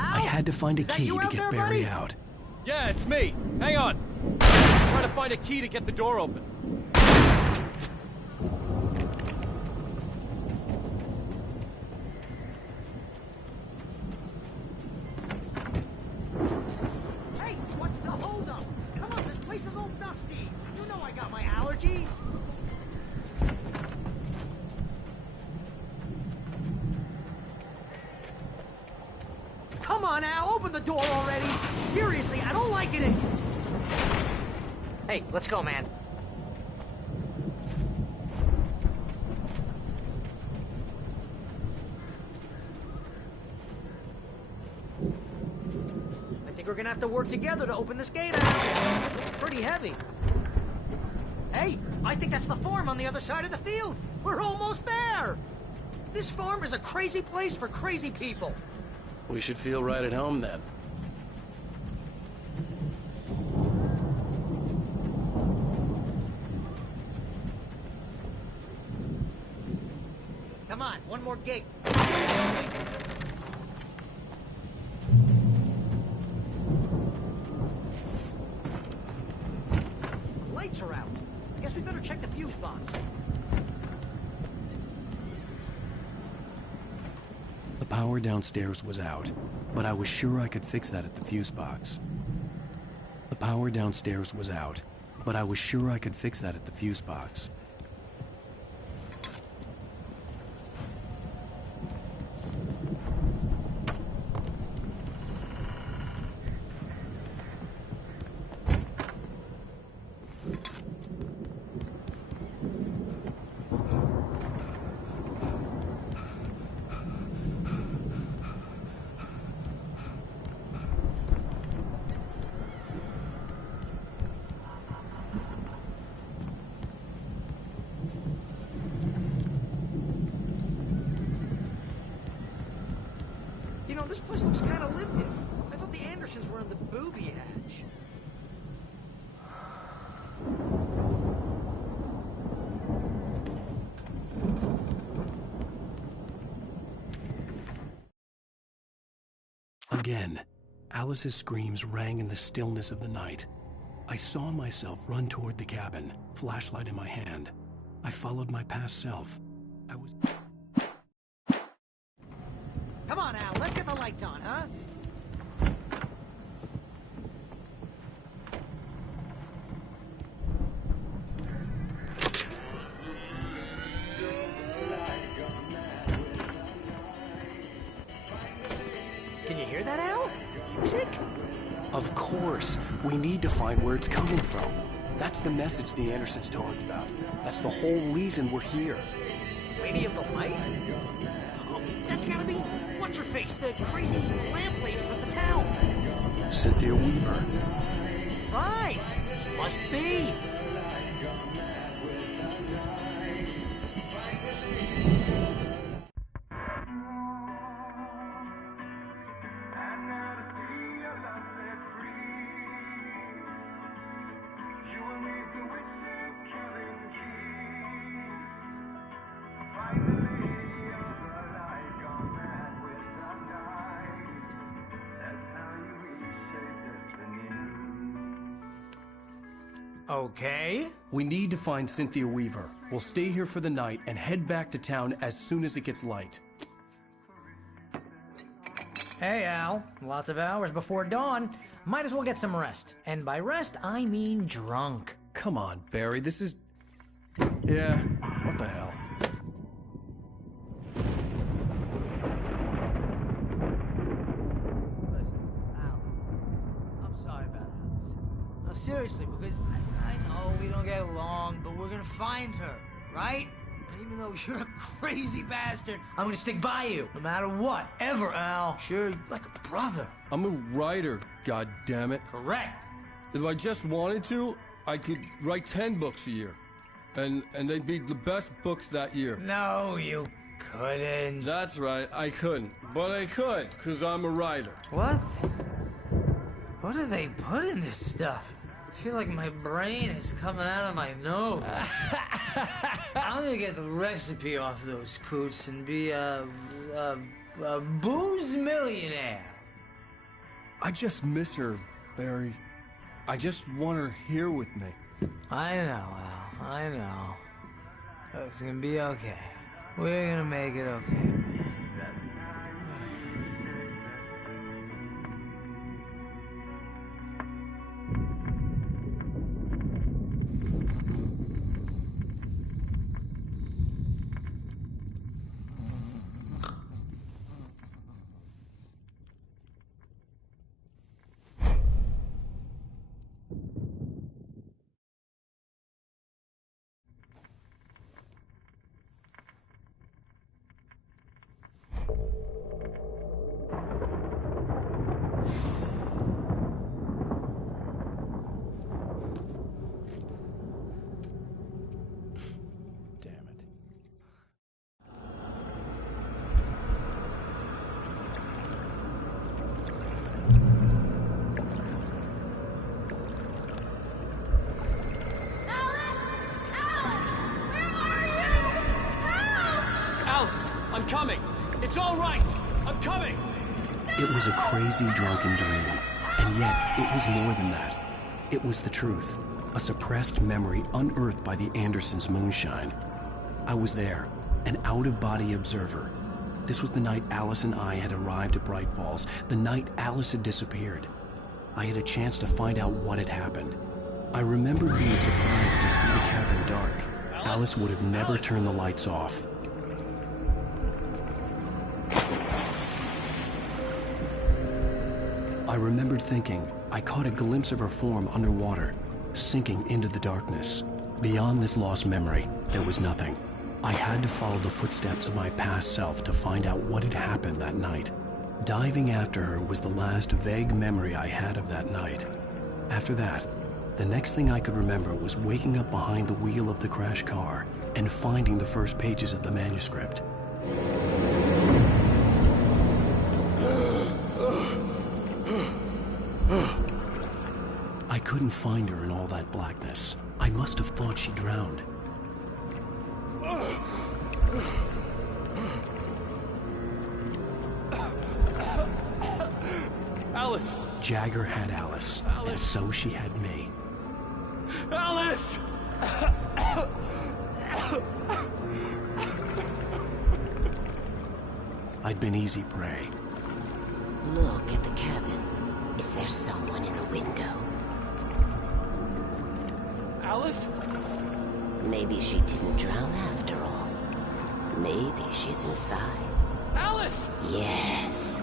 I had to find a key to get Barry out. Yeah, it's me. Hang on. I'm trying to find a key to get the door open. Hey, what's the holdup? Come on, this place is all dusty. You know I got my allergies. Come on, Al, open the door already. Seriously, I don't like it in... Hey, let's go, man. I think we're gonna have to work together to open this gate, Al. It's pretty heavy. Hey, I think that's the farm on the other side of the field. We're almost there. This farm is a crazy place for crazy people. We should feel right at home then. Come on, one more gate. Lights are out. I guess we better check the fuse box. The power downstairs was out, but I was sure I could fix that at the fuse box. The power downstairs was out, but I was sure I could fix that at the fuse box. You know, this place looks kind of lived in. I thought the Andersons were in the booby hatch. Again, Alice's screams rang in the stillness of the night. I saw myself run toward the cabin, flashlight in my hand. I followed my past self. I was... Come on, Al, let's get the lights on, huh? Can you hear that, Al? Music? Of course. We need to find where it's coming from. That's the message the Andersons talked about. That's the whole reason we're here. Lady of the Light? Oh, that's gotta be... What's-her-face, the crazy lamp lady from the town. Cynthia Weaver. Right. Must be. Okay. We need to find Cynthia Weaver. We'll stay here for the night and head back to town as soon as it gets light. Hey, Al. Lots of hours before dawn. Might as well get some rest. And by rest, I mean drunk. Come on, Barry, this is... Yeah, what the hell? Seriously, because I know we don't get along, but we're gonna find her, right? And even though you're a crazy bastard, I'm gonna stick by you, no matter what, ever, Al. Sure, like a brother. I'm a writer, goddammit. Correct. If I just wanted to, I could write 10 books a year. And they'd be the best books that year. No, you couldn't. That's right, I couldn't. But I could, because I'm a writer. What? What do they put in this stuff? I feel like my brain is coming out of my nose. I'm gonna get the recipe off those coots and be a booze millionaire. I just miss her, Barry. I just want her here with me. I know, Al. I know. It's gonna be okay. We're gonna make it okay. I'm coming! It's all right! I'm coming! It was a crazy, drunken dream, and yet it was more than that. It was the truth, a suppressed memory unearthed by the Andersons' moonshine. I was there, an out-of-body observer. This was the night Alice and I had arrived at Bright Falls, the night Alice had disappeared. I had a chance to find out what had happened. I remembered being surprised to see the cabin dark. Alice would have never turned the lights off. I remembered thinking I caught a glimpse of her form underwater, sinking into the darkness. Beyond this lost memory, there was nothing. I had to follow the footsteps of my past self to find out what had happened that night. Diving after her was the last vague memory I had of that night. After that, the next thing I could remember was waking up behind the wheel of the crashed car and finding the first pages of the manuscript. I couldn't find her in all that blackness. I must have thought she drowned. Alice! Jagger had Alice, and so she had me. Alice! I'd been easy prey. Look at the cabin. Is there someone in the window? Alice? Maybe she didn't drown after all. Maybe she's inside. Alice! Yes.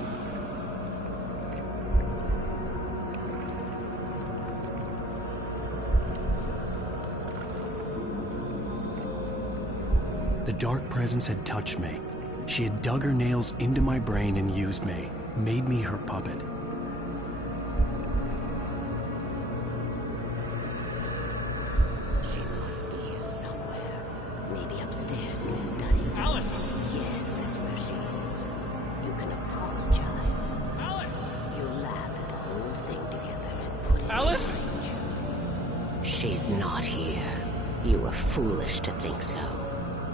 The dark presence had touched me. She had dug her nails into my brain and used me, made me her puppet. She must be here somewhere. Maybe upstairs in the study. Alice! Yes, that's where she is. You can apologize. Alice! You laugh at the whole thing together and put it Alice! behind you. She's not here. You were foolish to think so.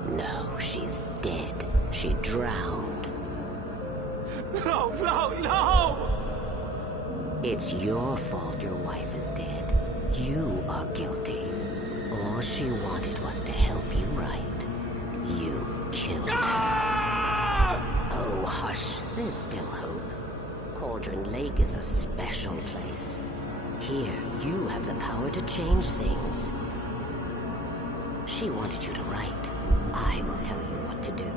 No, she's dead. She drowned. No, no, no! It's your fault your wife is dead. You are guilty. All she wanted was to help you right. You killed her. Oh, hush. There's still hope. Cauldron Lake is a special place. Here, you have the power to change things. She wanted you to write. I will tell you what to do.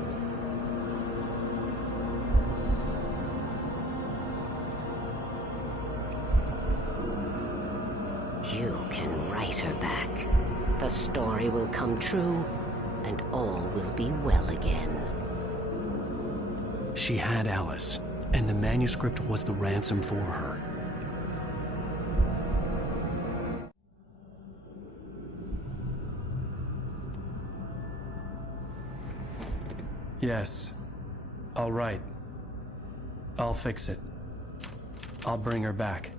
You can write her back. The story will come true, and all will be well again. She had Alice, and the manuscript was the ransom for her. Yes. All right. I'll fix it. I'll bring her back.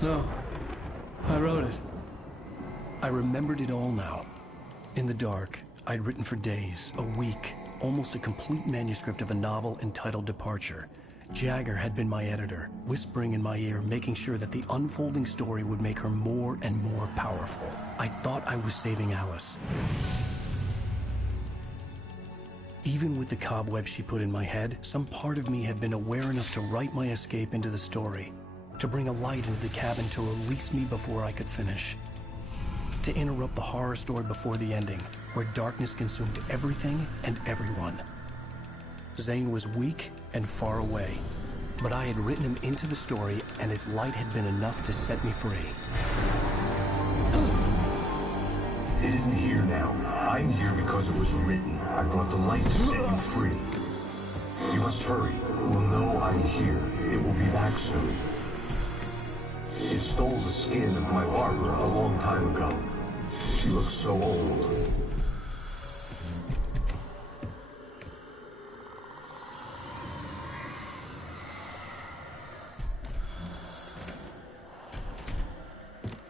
No. I wrote it. I remembered it all now. In the dark, I'd written for days, a week, almost a complete manuscript of a novel entitled Departure. Jagger had been my editor, whispering in my ear, making sure that the unfolding story would make her more and more powerful. I thought I was saving Alice. Even with the cobwebs she put in my head, some part of me had been aware enough to write my escape into the story, to bring a light into the cabin to release me before I could finish, to interrupt the horror story before the ending, where darkness consumed everything and everyone. Zane was weak and far away, but I had written him into the story, and his light had been enough to set me free. It isn't here now. I'm here because it was written. I brought the light to set you free. You must hurry. It will know I'm here. It will be back soon. It stole the skin of my Barbara a long time ago. She looks so old.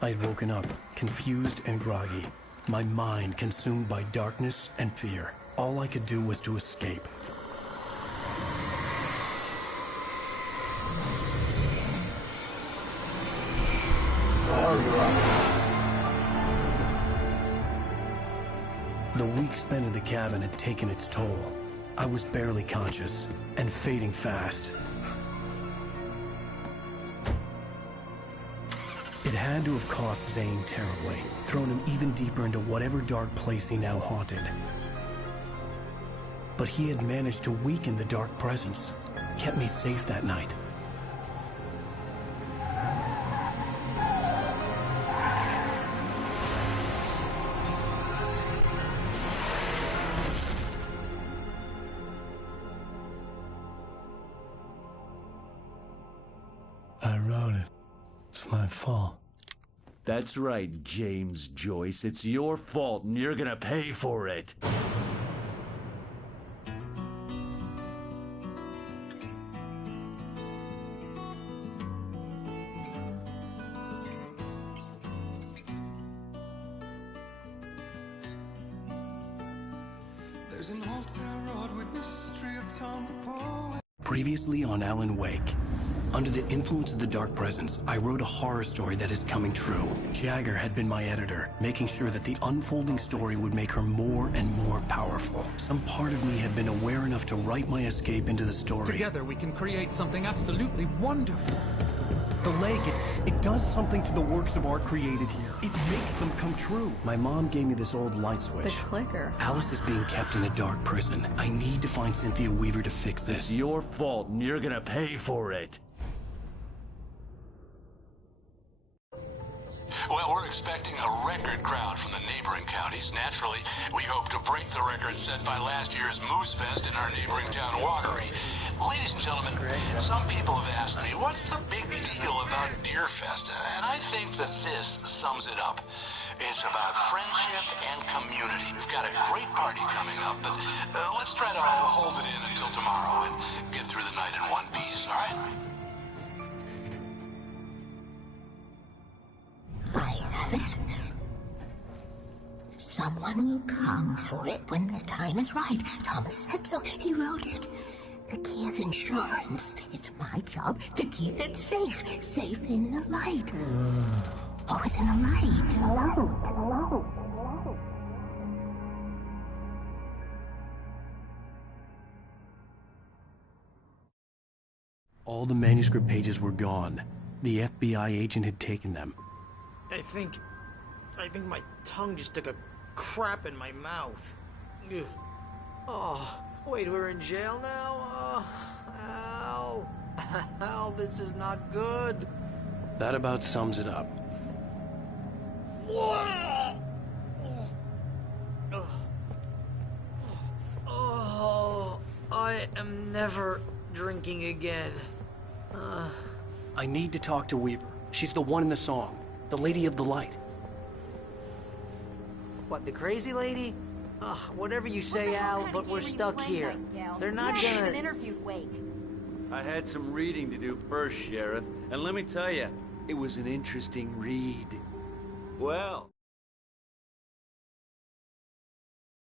I'd woken up, confused and groggy, my mind consumed by darkness and fear. All I could do was to escape. The week spent in the cabin had taken its toll. I was barely conscious, and fading fast. It had to have cost Zane terribly, thrown him even deeper into whatever dark place he now haunted. But he had managed to weaken the dark presence, kept me safe that night. I wrote it. It's my fault. That's right, James Joyce. It's your fault, and you're gonna pay for it. There's an old town road with mystery of Tom the poet. Previously on Alan Wake. Under the influence of the dark presence, I wrote a horror story that is coming true. Jagger had been my editor, making sure that the unfolding story would make her more and more powerful. Some part of me had been aware enough to write my escape into the story. Together we can create something absolutely wonderful. The lake, it does something to the works of art created here. It makes them come true. My mom gave me this old light switch. The clicker. Alice is being kept in a dark prison. I need to find Cynthia Weaver to fix this. It's your fault, and you're gonna pay for it. Well, we're expecting a record crowd from the neighboring counties. Naturally, we hope to break the record set by last year's Moose Fest in our neighboring town, Watery. Ladies and gentlemen, some people have asked me, what's the big deal about Deer Fest? And I think that this sums it up. It's about friendship and community. We've got a great party coming up, but let's try to hold it in until tomorrow and get through the night in one piece, all right? I have it. Someone will come for it when the time is right. Thomas said so. He wrote it. The key is insurance. It's my job to keep it safe. Safe in the light. Always in the light. Hello. All the manuscript pages were gone. The FBI agent had taken them. I think my tongue just took a crap in my mouth. Ugh. Oh, wait, we're in jail now? Oh, Al, this is not good. That about sums it up. Oh, I am never drinking again. I need to talk to Weaver. She's the one in the song. The Lady of the Light. What, the crazy lady? Ugh, whatever you say, Al, but we're stuck here. They're not An gonna... interview, Wake. I had some reading to do first, Sheriff, and let me tell you, It was an interesting read. Well,